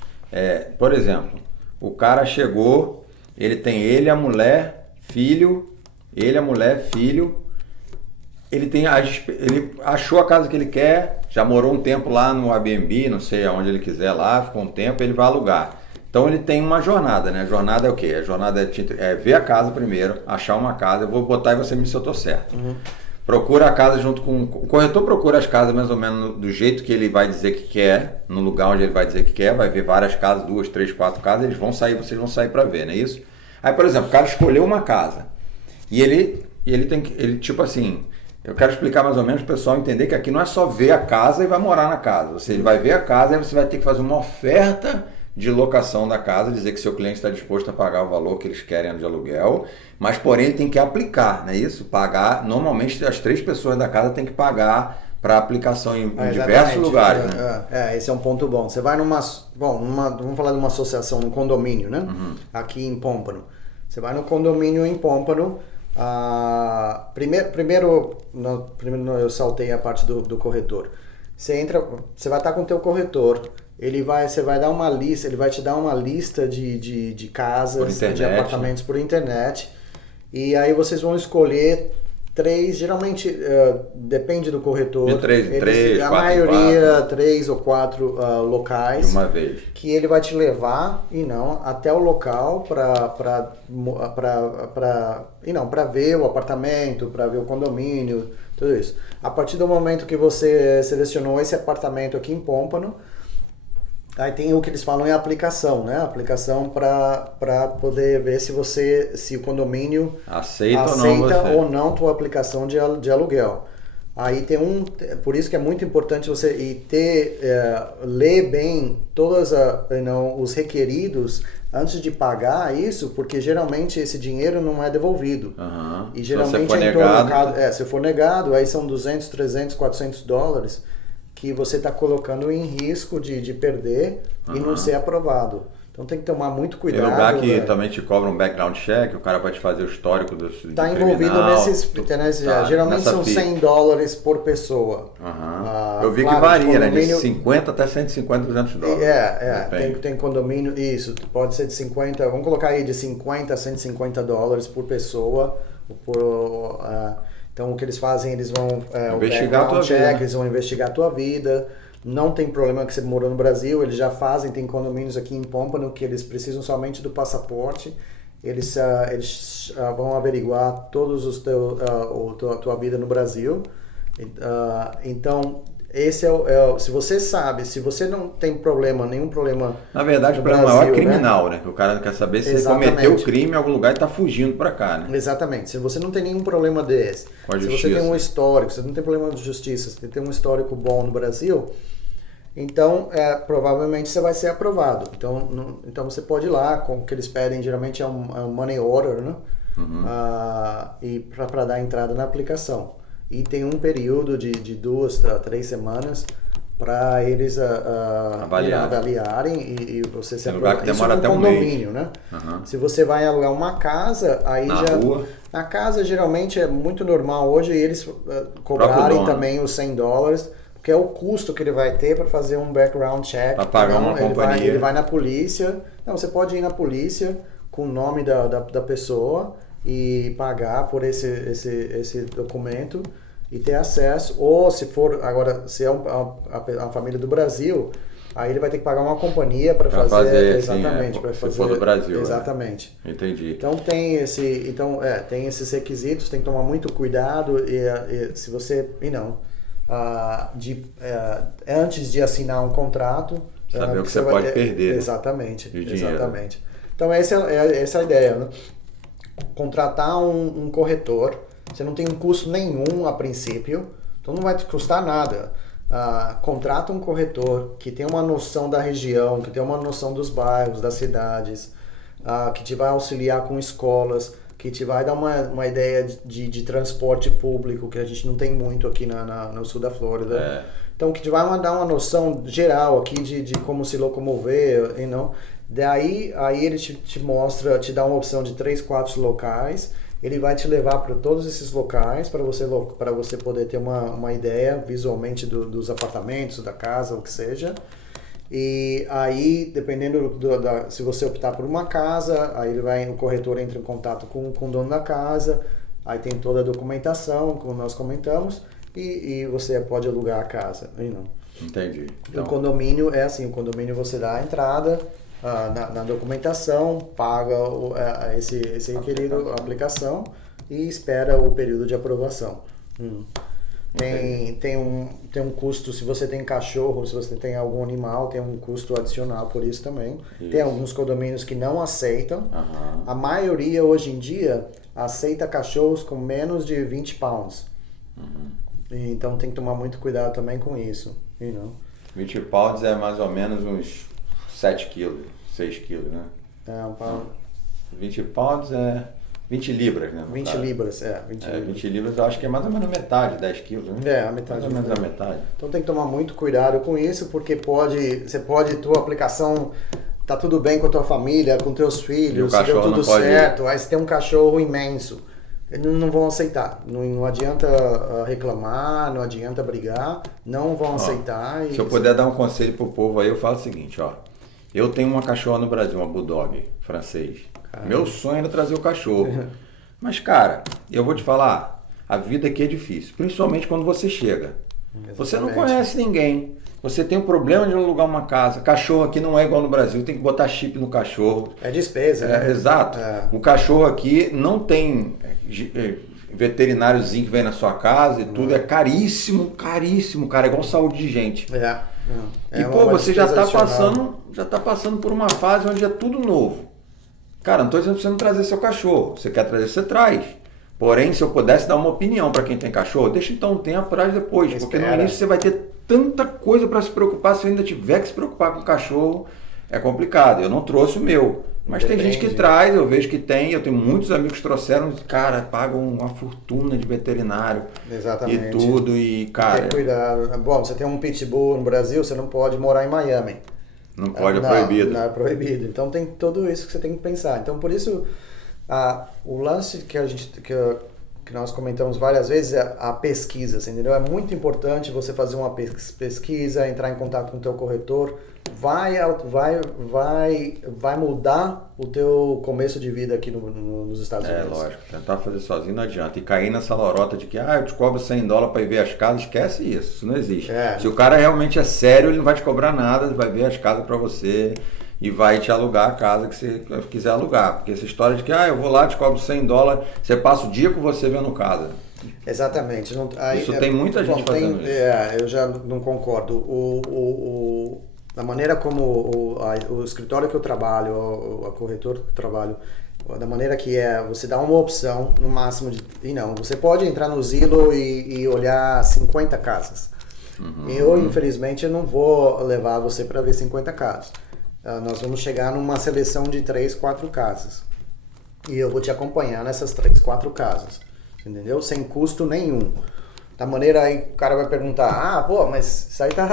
por exemplo, o cara chegou, ele tem ele, a mulher, filho, ele achou a casa que ele quer, já morou um tempo lá no Airbnb, não sei aonde ele quiser lá, ficou um tempo, ele vai alugar. Então ele tem uma jornada, né? A jornada é o quê? A jornada é ver a casa primeiro, achar uma casa, eu vou botar e você me diz se eu tô certo. Procura a casa junto com... O corretor procura as casas mais ou menos do jeito que ele vai dizer que quer, no lugar onde ele vai dizer que quer, vai ver várias casas, 2, 3, 4 casas, vocês vão sair para ver, não é isso? Aí, por exemplo, o cara escolheu uma casa e ele tipo assim... Eu quero explicar mais ou menos para o pessoal entender que aqui não é só ver a casa e vai morar na casa. Ele vai ver a casa e você vai ter que fazer uma oferta de locação da casa, dizer que seu cliente está disposto a pagar o valor que eles querem de aluguel, mas porém ele tem que aplicar, não é isso? Pagar, normalmente as 3 pessoas da casa têm que pagar para aplicação em diversos lugares. Né? Esse é um ponto bom. Você vai vamos falar de uma associação, um condomínio, né? Aqui em Pompano. Você vai no condomínio em Pompano. Primeiro eu saltei a parte do corretor. Você vai estar com o teu corretor. Você vai dar uma lista, ele vai te dar uma lista de casas, de apartamentos por internet. E aí vocês vão escolher 3, geralmente depende do corretor. De 3, a 4, maioria 4. 3 ou 4 locais. De uma vez. Que ele vai te levar até o local para ver o apartamento, para ver o condomínio, tudo isso. A partir do momento que você selecionou esse apartamento aqui em Pompano, aí tem o que eles falam em aplicação, né? Aplicação para poder ver se o condomínio aceita ou não tua aplicação de aluguel. Aí tem por isso que é muito importante você ler bem todos os requeridos antes de pagar isso, porque geralmente esse dinheiro não é devolvido. E geralmente se for negado, aí são 200, 300, 400 dólares que você está colocando em risco de perder e não ser aprovado. Então tem que tomar muito cuidado. Tem lugar que também te cobra um background check, o cara pode fazer o histórico do Está envolvido nesses... geralmente são 100 dólares por pessoa. Eu vi que varia, né? De 50 até 150, 200 dólares. Tem condomínio, isso, pode ser de 50, vamos colocar aí de 50 a 150 dólares por pessoa. Então o que eles fazem, eles vão investigar a tua vida. Eles vão investigar a tua vida. Não tem problema que você morou no Brasil, eles já fazem, tem condomínios aqui em Pompano que eles precisam somente do passaporte. Eles vão averiguar todos a tua vida no Brasil. Então esse se você sabe, se você não tem nenhum problema. Na verdade, o problema maior é criminal, né? O cara quer saber se você cometeu o crime em algum lugar e está fugindo para cá, né? Exatamente. Se você não tem nenhum problema desse, se você tem um histórico, você não tem problema de justiça, se você tem um histórico bom no Brasil, então provavelmente você vai ser aprovado. Então você pode ir lá, com o que eles pedem geralmente é um money order, né? E para dar entrada na aplicação. E tem um período de 2 a 3 semanas para eles avaliarem e você se aprovado. Lugar que demora até um condomínio, né? Se você vai alugar uma casa, aí rua. Na casa geralmente é muito normal hoje eles cobrarem também os 100 dólares, porque é o custo que ele vai ter para fazer um background check. Para pagar uma companhia. Ele vai na polícia. Não, você pode ir na polícia com o nome da pessoa e pagar por esse documento e ter acesso. Ou se é a família do Brasil, aí ele vai ter que pagar uma companhia para fazer exatamente, para fazer. Se for do Brasil. Exatamente. Entendi. Então tem esses requisitos, tem que tomar muito cuidado e se você antes de assinar um contrato, saber o que você pode perder. Exatamente. De dinheiro. Exatamente. Então essa é a ideia, né? Contratar um corretor, você não tem um custo nenhum a princípio, então não vai te custar nada. Contrata um corretor que tem uma noção da região, que tem uma noção dos bairros, das cidades, que te vai auxiliar com escolas, que te vai dar uma ideia de transporte público, que a gente não tem muito aqui no sul da Flórida. Então, que te vai dar uma noção geral aqui de como se locomover, Daí ele te mostra, te dá uma opção de 3, 4 locais ele vai te levar para todos esses locais para você poder ter uma ideia visualmente dos apartamentos, da casa, o que seja. E aí, dependendo se você optar por uma casa, aí o corretor entra em contato com o dono da casa, aí tem toda a documentação, como nós comentamos, e você pode alugar a casa. Aí não. Entendi. Então... O condomínio é assim, o condomínio você dá a entrada na documentação, paga esse requerido, a aplicação, e espera o período de aprovação. Tem um custo, se você tem cachorro, se você tem algum animal, tem um custo adicional por isso também. Isso. Tem alguns condomínios que não aceitam. A maioria hoje em dia aceita cachorros com menos de 20 pounds. Então tem que tomar muito cuidado também com isso. 20 pounds é mais ou menos uns 7 quilos, 6 quilos, né? 20 pounds é 20 libras, né? 20 libras, 20 libras eu acho que é mais ou menos metade, 10 quilos, né? A metade. Mais ou menos a metade. Então tem que tomar muito cuidado com isso, porque tua aplicação tá tudo bem com a tua família, com teus filhos, se deu tudo certo, aí você tem um cachorro imenso. Eles não vão aceitar, não adianta reclamar, não adianta brigar, não vão aceitar. Se eu puder dar um conselho pro povo aí, eu falo o seguinte, eu tenho uma cachorra no Brasil, uma bulldog francês. Meu sonho era trazer o cachorro. Mas, cara, eu vou te falar, a vida aqui é difícil, principalmente quando você chega. Exatamente. Você não conhece ninguém, você tem um problema de alugar uma casa, cachorro aqui não é igual no Brasil, tem que botar chip no cachorro. É despesa, né? Exato. O cachorro aqui não tem veterináriozinho que vem na sua casa e tudo, é caríssimo, cara, é igual saúde de gente. E pô, você já tá passando por uma fase onde é tudo novo. Cara, não tô dizendo pra você não trazer seu cachorro. Você quer trazer, você traz. Porém, se eu pudesse dar uma opinião para quem tem cachorro, deixa então um tempo, traz depois. Porque no início você vai ter tanta coisa para se preocupar. Se ainda tiver que se preocupar com o cachorro, é complicado. Eu não trouxe o meu. Mas tem gente que traz, eu vejo que tem. Eu tenho muitos amigos que trouxeram, cara, pagam uma fortuna de veterinário. Exatamente. E tudo, e cara... Tem cuidado. Bom, você tem um pitbull no Brasil, você não pode morar em Miami. Não pode, é proibido. Não, é proibido. Então tem tudo isso que você tem que pensar. Então por isso, o lance que nós comentamos várias vezes é a pesquisa, entendeu? É muito importante você fazer uma pesquisa, entrar em contato com o teu corretor. Vai mudar o teu começo de vida aqui nos Estados Unidos. Lógico. Tentar fazer sozinho não adianta. E cair nessa lorota de que eu te cobro $100 para ir ver as casas, esquece isso. Isso não existe. Se o cara realmente é sério, ele não vai te cobrar nada, ele vai ver as casas para você e vai te alugar a casa que você quiser alugar. Porque essa história de que eu vou lá, te cobro $100, você passa o dia com você vendo casa. Exatamente. Isso tem muita gente fazendo isso. Eu já não concordo. Da maneira como o escritório que eu trabalho, a corretora que eu trabalho, da maneira que você dá uma opção no máximo você pode entrar no Zillow e olhar 50 casas. Eu, infelizmente, não vou levar você para ver 50 casas. Nós vamos chegar numa seleção de 3, 4 casas. E eu vou te acompanhar nessas 3, 4 casas. Entendeu? Sem custo nenhum. Da maneira aí, o cara vai perguntar, mas isso aí tá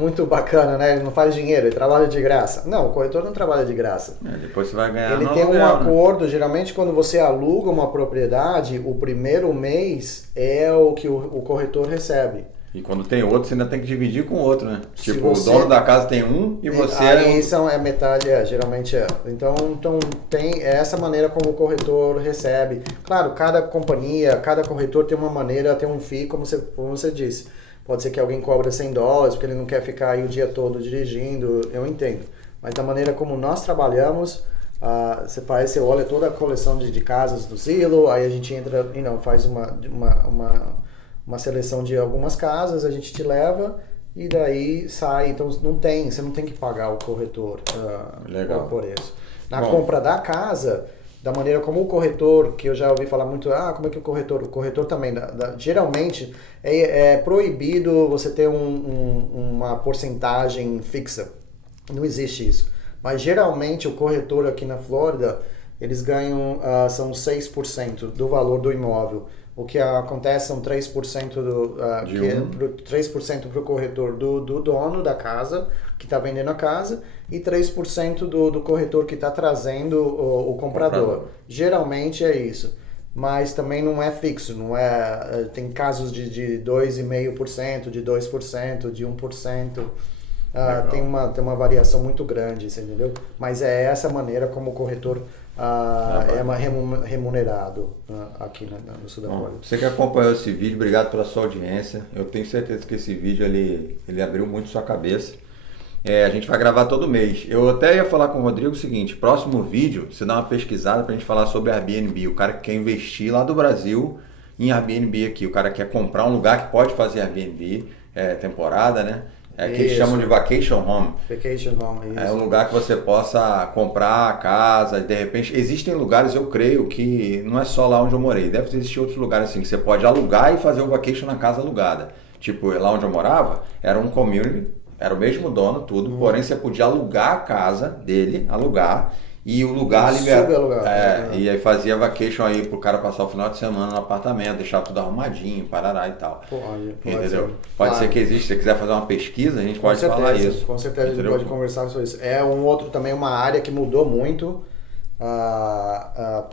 muito bacana, né? Ele não faz dinheiro, ele trabalha de graça. Não, o corretor não trabalha de graça. Depois você vai ganhar. Ele tem um acordo, geralmente quando você aluga uma propriedade, o primeiro mês é o que o corretor recebe. E quando tem outro, você ainda tem que dividir com o outro, né? Tipo, o dono da casa tem um e você... Aí é metade, geralmente é. Então tem essa maneira como o corretor recebe. Claro, cada companhia, cada corretor tem uma maneira, tem um FII, como você disse. Pode ser que alguém cobra $100 porque ele não quer ficar aí o dia todo dirigindo, eu entendo. Mas da maneira como nós trabalhamos, você olha toda a coleção de casas do Zillow, aí a gente entra, faz uma seleção de algumas casas, a gente te leva e daí sai. Então você não tem que pagar o corretor por isso. Na compra da casa, da maneira como o corretor, que eu já ouvi falar muito, como é que o corretor também, geralmente é proibido você ter uma porcentagem fixa. Não existe isso. Mas geralmente o corretor aqui na Flórida, eles ganham, são 6% do valor do imóvel. O que acontece são 3% 3% para o corretor do dono da casa, que está vendendo a casa, e 3% do corretor que está trazendo o comprador. Geralmente é isso. mas também não é fixo, não é, tem casos de 2,5%, de 2%, de 1%. Tem uma variação muito grande, você entendeu? Mas é essa maneira como o corretor é remunerado aqui no sul da Flórida. Você que acompanhou esse vídeo, obrigado pela sua audiência. Eu tenho certeza que esse vídeo ele abriu muito sua cabeça. A gente vai gravar todo mês. Eu até ia falar com o Rodrigo o seguinte, próximo vídeo, você dá uma pesquisada pra gente falar sobre Airbnb. O cara que quer investir lá do Brasil em Airbnb aqui. O cara quer comprar um lugar que pode fazer Airbnb, temporada, né? Que eles chamam de vacation home. Vacation home, isso. É um lugar que você possa comprar a casa, de repente, existem lugares, eu creio, que não é só lá onde eu morei, deve existir outros lugares assim, que você pode alugar e fazer o vacation na casa alugada. Tipo, lá onde eu morava, era um community, era o mesmo dono, tudo, porém você podia alugar a casa dele, e o lugar liberado. E aí fazia vacation aí pro cara passar o final de semana no apartamento, deixar tudo arrumadinho, parará e tal. Pode entendeu? ser. Pode ser que exista, se você quiser fazer uma pesquisa, a gente pode falar isso. Com certeza, a gente pode conversar sobre isso. É também uma área que mudou muito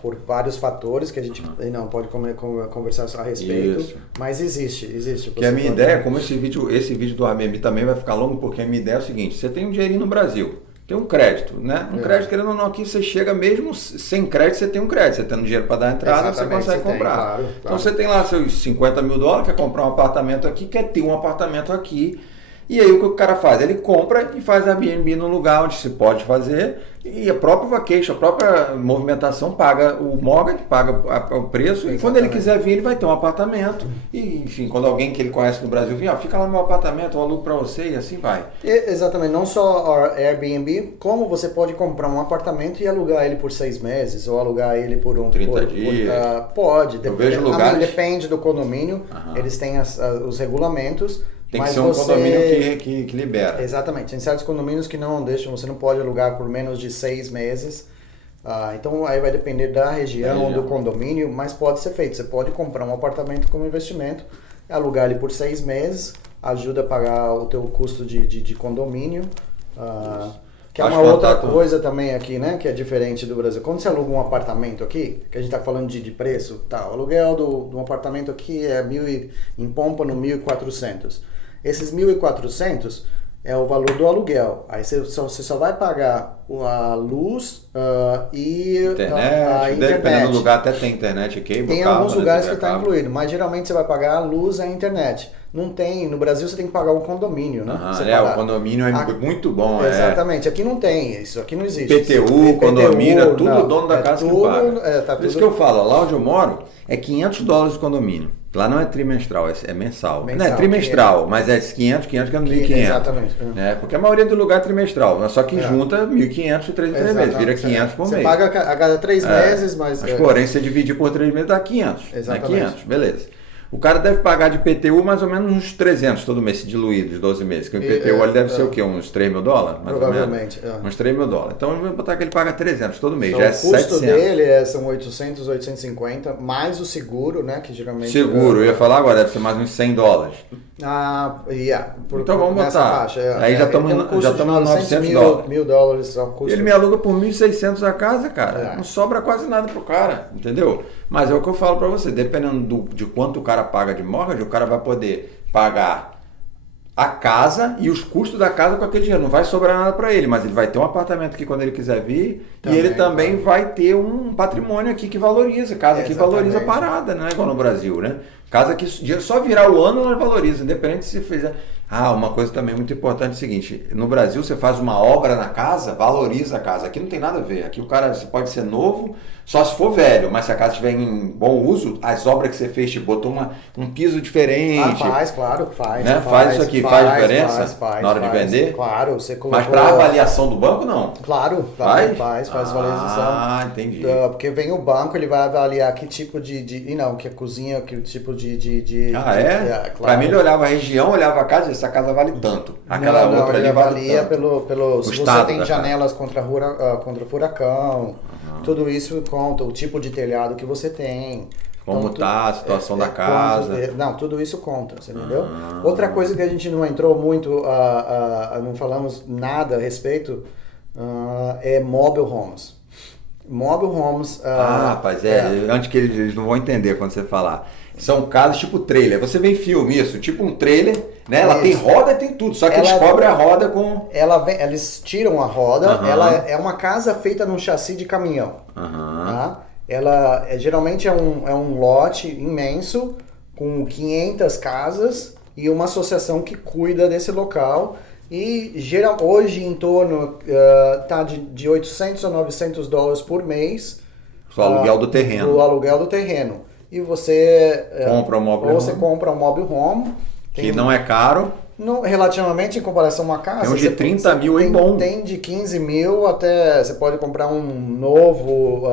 por vários fatores que a gente não pode conversar a respeito, isso. Mas existe. Que a minha ideia, como esse vídeo do Airbnb também vai ficar longo, porque a minha ideia é o seguinte, você tem um dinheirinho no Brasil, tem um crédito, né? Crédito, querendo ou não, aqui você chega mesmo sem crédito, você tem um crédito. Você tendo dinheiro para dar entrada, exatamente, você consegue comprar. Claro. Então você tem lá seus $50 mil, quer comprar um apartamento aqui, quer ter um apartamento aqui. E aí o que o cara faz? Ele compra e faz Airbnb no lugar onde se pode fazer. E a própria vacation, a própria movimentação paga o mortgage, paga o preço. Exatamente. E quando ele quiser vir, ele vai ter um apartamento. E, enfim, quando alguém que ele conhece no Brasil vir, fica lá no meu apartamento, eu alugo para você e assim vai. Exatamente. Não só Airbnb, como você pode comprar um apartamento e alugar ele por 6 meses, ou alugar ele por 30 dias. Pode. Eu vejo lugares... Depende do condomínio. Eles têm os regulamentos. Tem que ser um condomínio que libera. Exatamente. Tem certos condomínios que não deixam, você não pode alugar por menos de 6 meses. Então aí vai depender da região, do condomínio, mas pode ser feito. Você pode comprar um apartamento como investimento, alugar ele por 6 meses, ajuda a pagar o teu custo de condomínio. Que é uma outra coisa também aqui, né? Que é diferente do Brasil. Quando você aluga um apartamento aqui, que a gente está falando de preço, o aluguel de um apartamento aqui é em Pompano, 1.400. Esses 1.400 é o valor do aluguel. Aí você só vai pagar a luz e a internet. Dependendo do lugar até tem internet, cable, tem alguns lugares que está incluído, mas geralmente você vai pagar a luz e a internet. Não tem, no Brasil você tem que pagar o condomínio, né? O condomínio é muito bom. Exatamente, aqui não tem, isso aqui não existe. PTU, condomínio, tudo o dono da casa que paga. Por isso que eu falo, lá onde eu moro é $500 de condomínio. Lá não é trimestral, é mensal. Não é trimestral, mas é 500 que é 1.500. Exatamente. Porque a maioria do lugar é trimestral, só que junta 1.500 e 3 meses, vira 500 por mês. Você paga a cada 3 meses, mas... Mas porém, se você dividir por 3 meses, dá 500. Exatamente. 500, beleza. O cara deve pagar de PTU mais ou menos uns 300 todo mês, diluído, de 12 meses. Que o IPTU ele deve ser o quê? Uns $3 mil? Mais provavelmente. Ou menos? Uns $3 mil. Então, vamos botar que ele paga 300 todo mês, então, já é 700. O custo dele são 800, 850, mais o seguro, né? Que geralmente... Seguro, eu ia falar agora, deve ser mais uns $100. Então vamos botar. Faixa, aí já estamos em $900. $1.000 E ele me aluga por 1.600 a casa, cara. Não sobra quase nada pro cara, entendeu? Mas é o que eu falo pra você, dependendo de quanto o cara paga de mortgage, o cara vai poder pagar a casa e os custos da casa com aquele dinheiro. Não vai sobrar nada para ele, mas ele vai ter um apartamento aqui quando ele quiser vir também, e ele também vai ter um patrimônio aqui que valoriza. Casa que valoriza a parada, não é igual no Brasil, né? Casa que só virar o ano ela valoriza, independente se fizer... uma coisa também muito importante é o seguinte, no Brasil você faz uma obra na casa, valoriza a casa. Aqui não tem nada a ver. Aqui o cara pode ser novo, só se for velho, mas se a casa estiver em bom uso, as obras que você fez, tipo, botou um piso diferente. Claro, faz. Né? Faz isso aqui, faz diferença na hora de vender? Claro, você colocou... Mas para avaliação do banco, não? Claro, faz valorização. Entendi. Porque vem o banco, ele vai avaliar que tipo que a cozinha, que tipo de... Claro. Para mim ele olhava a região, olhava a casa e essa casa vale tanto. Aquela outra ali vale tanto. pelo se você tem janelas contra furacão, tudo isso conta, o tipo de telhado que você tem. Como tá a situação da casa. Tudo isso conta, você entendeu? Outra coisa que a gente não entrou muito, não falamos nada a respeito, é mobile homes. mobile homes. Rapaz, antes que eles não vão entender quando você falar. São casas tipo trailer. Você vê em filme isso, tipo um trailer, né? Ela tem roda e tem tudo, só que eles cobrem a roda com... Eles tiram a roda, ela é uma casa feita num chassi de caminhão. Tá? Ela geralmente é um lote imenso, com 500 casas e uma associação que cuida desse local. E hoje em torno tá de 800 a 900 dólares por mês. O aluguel do terreno. O aluguel do terreno. E você compra um mobile home. Compra um mobile home. Que não é caro. Relativamente em comparação a uma casa. Tem um de 30 mil em bom. Tem de 15 mil até. Você pode comprar um novo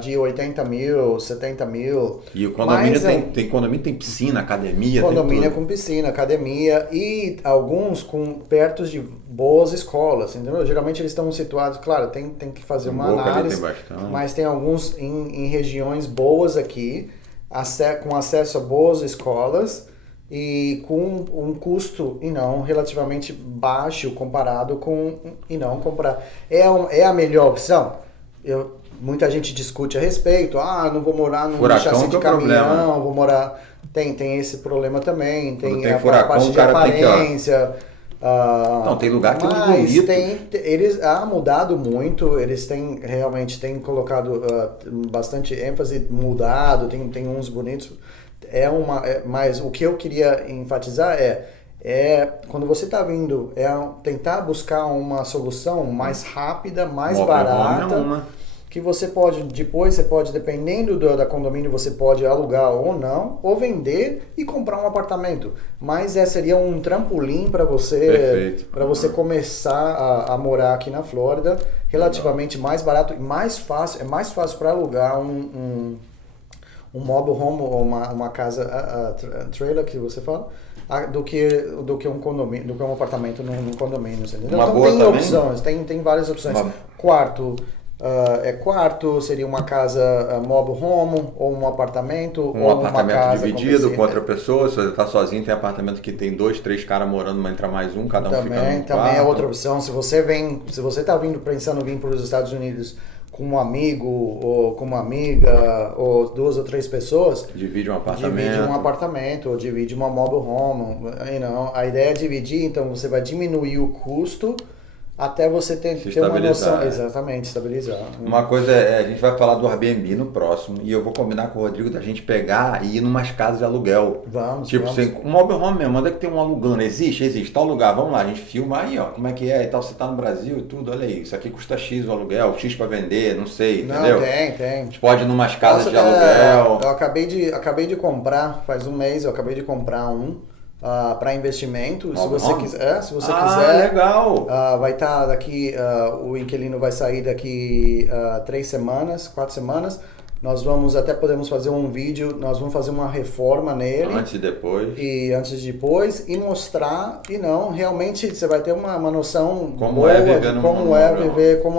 de 80 mil, 70 mil. E o condomínio tem condomínio, tem piscina, academia. Condomínio com piscina, academia e alguns perto de boas escolas. Entendeu? Geralmente eles estão situados, claro, tem que fazer uma análise. Mas tem alguns em regiões boas aqui, com acesso a boas escolas. E com um custo relativamente baixo comparado com comprar. É a melhor opção? Muita gente discute a respeito. Não vou morar num chassi de caminhão, vou morar... Tem esse problema também. Tem a furacão, parte de aparência. Tem lugar que é muito bonito. Eles mudado muito, eles realmente têm colocado bastante ênfase, mudado, tem uns bonitos. Mas o que eu queria enfatizar é quando você está vindo, tentar buscar uma solução mais rápida, mais barata, que você pode, dependendo da condomínio, você pode alugar ou não, ou vender e comprar um apartamento. Mas seria um trampolim para você começar a morar aqui na Flórida, relativamente mais barato e mais fácil. É mais fácil para alugar um mobile home ou uma casa trailer que você fala, do que um condomínio, do que um apartamento num condomínio, entendeu? Então tem opções, tem várias opções. Quarto, seria uma casa mobile home ou um apartamento, ou uma casa dividido com outra pessoa. Se você está sozinho, tem apartamento que tem 2, 3 caras morando, mas entra mais um, cada um fica num quarto. Também é outra opção. Se você está pensando em vir para os Estados Unidos com um amigo ou com uma amiga ou 2 ou 3 pessoas, divide um apartamento ou divide uma mobile home. A ideia é dividir, então você vai diminuir o custo até você ter uma noção. Exatamente, estabilizar. Uma coisa a gente vai falar do Airbnb no próximo, e eu vou combinar com o Rodrigo da gente pegar e ir numas casas de aluguel. Vamos. Um mobile home mesmo, onde é que tem um alugando? Existe, tal lugar, vamos lá, a gente filma aí, como é que é e tal, você tá no Brasil e tudo, olha aí, isso aqui custa X o aluguel, X para vender, não sei, entendeu? Tem. A gente pode ir numas casas de aluguel. Eu acabei de comprar, faz um mês, para investimento, se você quiser, legal. Vai estar daqui, o inquilino vai sair daqui 3 semanas, 4 semanas. Nós podemos fazer um vídeo, nós vamos fazer uma reforma nele. Antes e depois. E mostrar, realmente você vai ter uma noção como é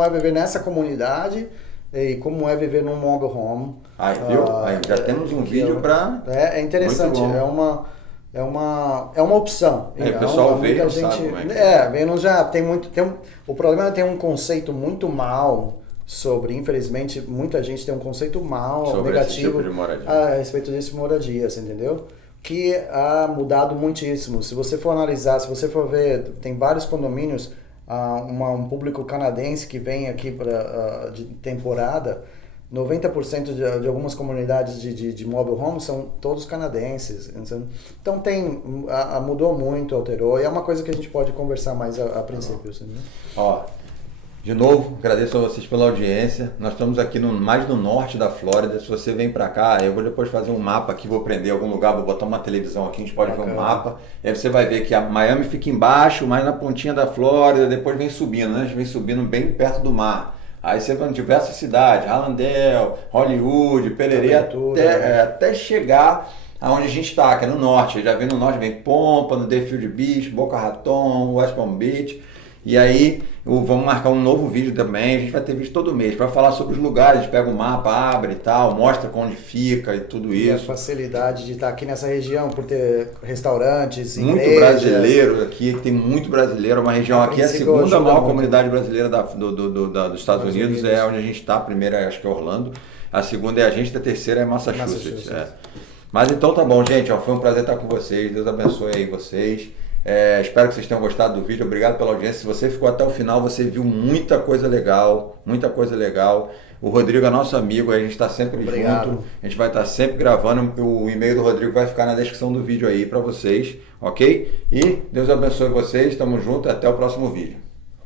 viver nessa comunidade e como é viver num mobile home. Viu? Já temos um vídeo para... É interessante, é uma opção. O pessoal veio, sabe como é que é. Vênus já o problema é que tem um conceito muito mal infelizmente, muita gente tem um conceito sobre negativo esse tipo de moradia. A respeito desse moradias, entendeu? Que ha mudado muitíssimo. Se você for analisar, se você for ver, tem vários condomínios, um público canadense que vem aqui de temporada. 90% de algumas comunidades de mobile home são todos canadenses. Então mudou muito, alterou, e é uma coisa que a gente pode conversar mais a princípio. Assim, né? De novo, agradeço a vocês pela audiência. Nós estamos aqui mais no norte da Flórida. Se você vem para cá, eu vou depois fazer um mapa aqui, vou prender algum lugar, vou botar uma televisão aqui, a gente pode ver um mapa. E aí você vai ver que a Miami fica embaixo, mais na pontinha da Flórida, depois vem subindo, né? A gente vem subindo bem perto do mar. Aí você vai em diversas cidades, Hallandale, Hollywood, Pererê, até chegar aonde a gente está, que é no norte. Já vem no norte, vem Pompano, Deerfield Beach, Boca Raton, West Palm Beach. E aí vamos marcar um novo vídeo também, a gente vai ter vídeo todo mês para falar sobre os lugares, a gente pega o mapa, abre e tal, mostra onde fica e tudo isso. E a facilidade de estar aqui nessa região por ter restaurantes, muito igrejas. Brasileiro aqui, tem muito brasileiro, uma região aqui é a segunda maior comunidade brasileira dos Estados Unidos, é onde a gente está, a primeira acho que é Orlando, a segunda é a gente, a terceira é Massachusetts. Mas então tá bom, gente, foi um prazer estar com vocês, Deus abençoe aí vocês. Espero que vocês tenham gostado do vídeo, obrigado pela audiência. Se você ficou até o final, você viu muita coisa legal, muita coisa legal. O Rodrigo é nosso amigo, a gente está sempre junto, a gente vai estar sempre gravando. O e-mail do Rodrigo vai ficar na descrição do vídeo aí para vocês, ok? E Deus abençoe vocês, tamo junto, até o próximo vídeo.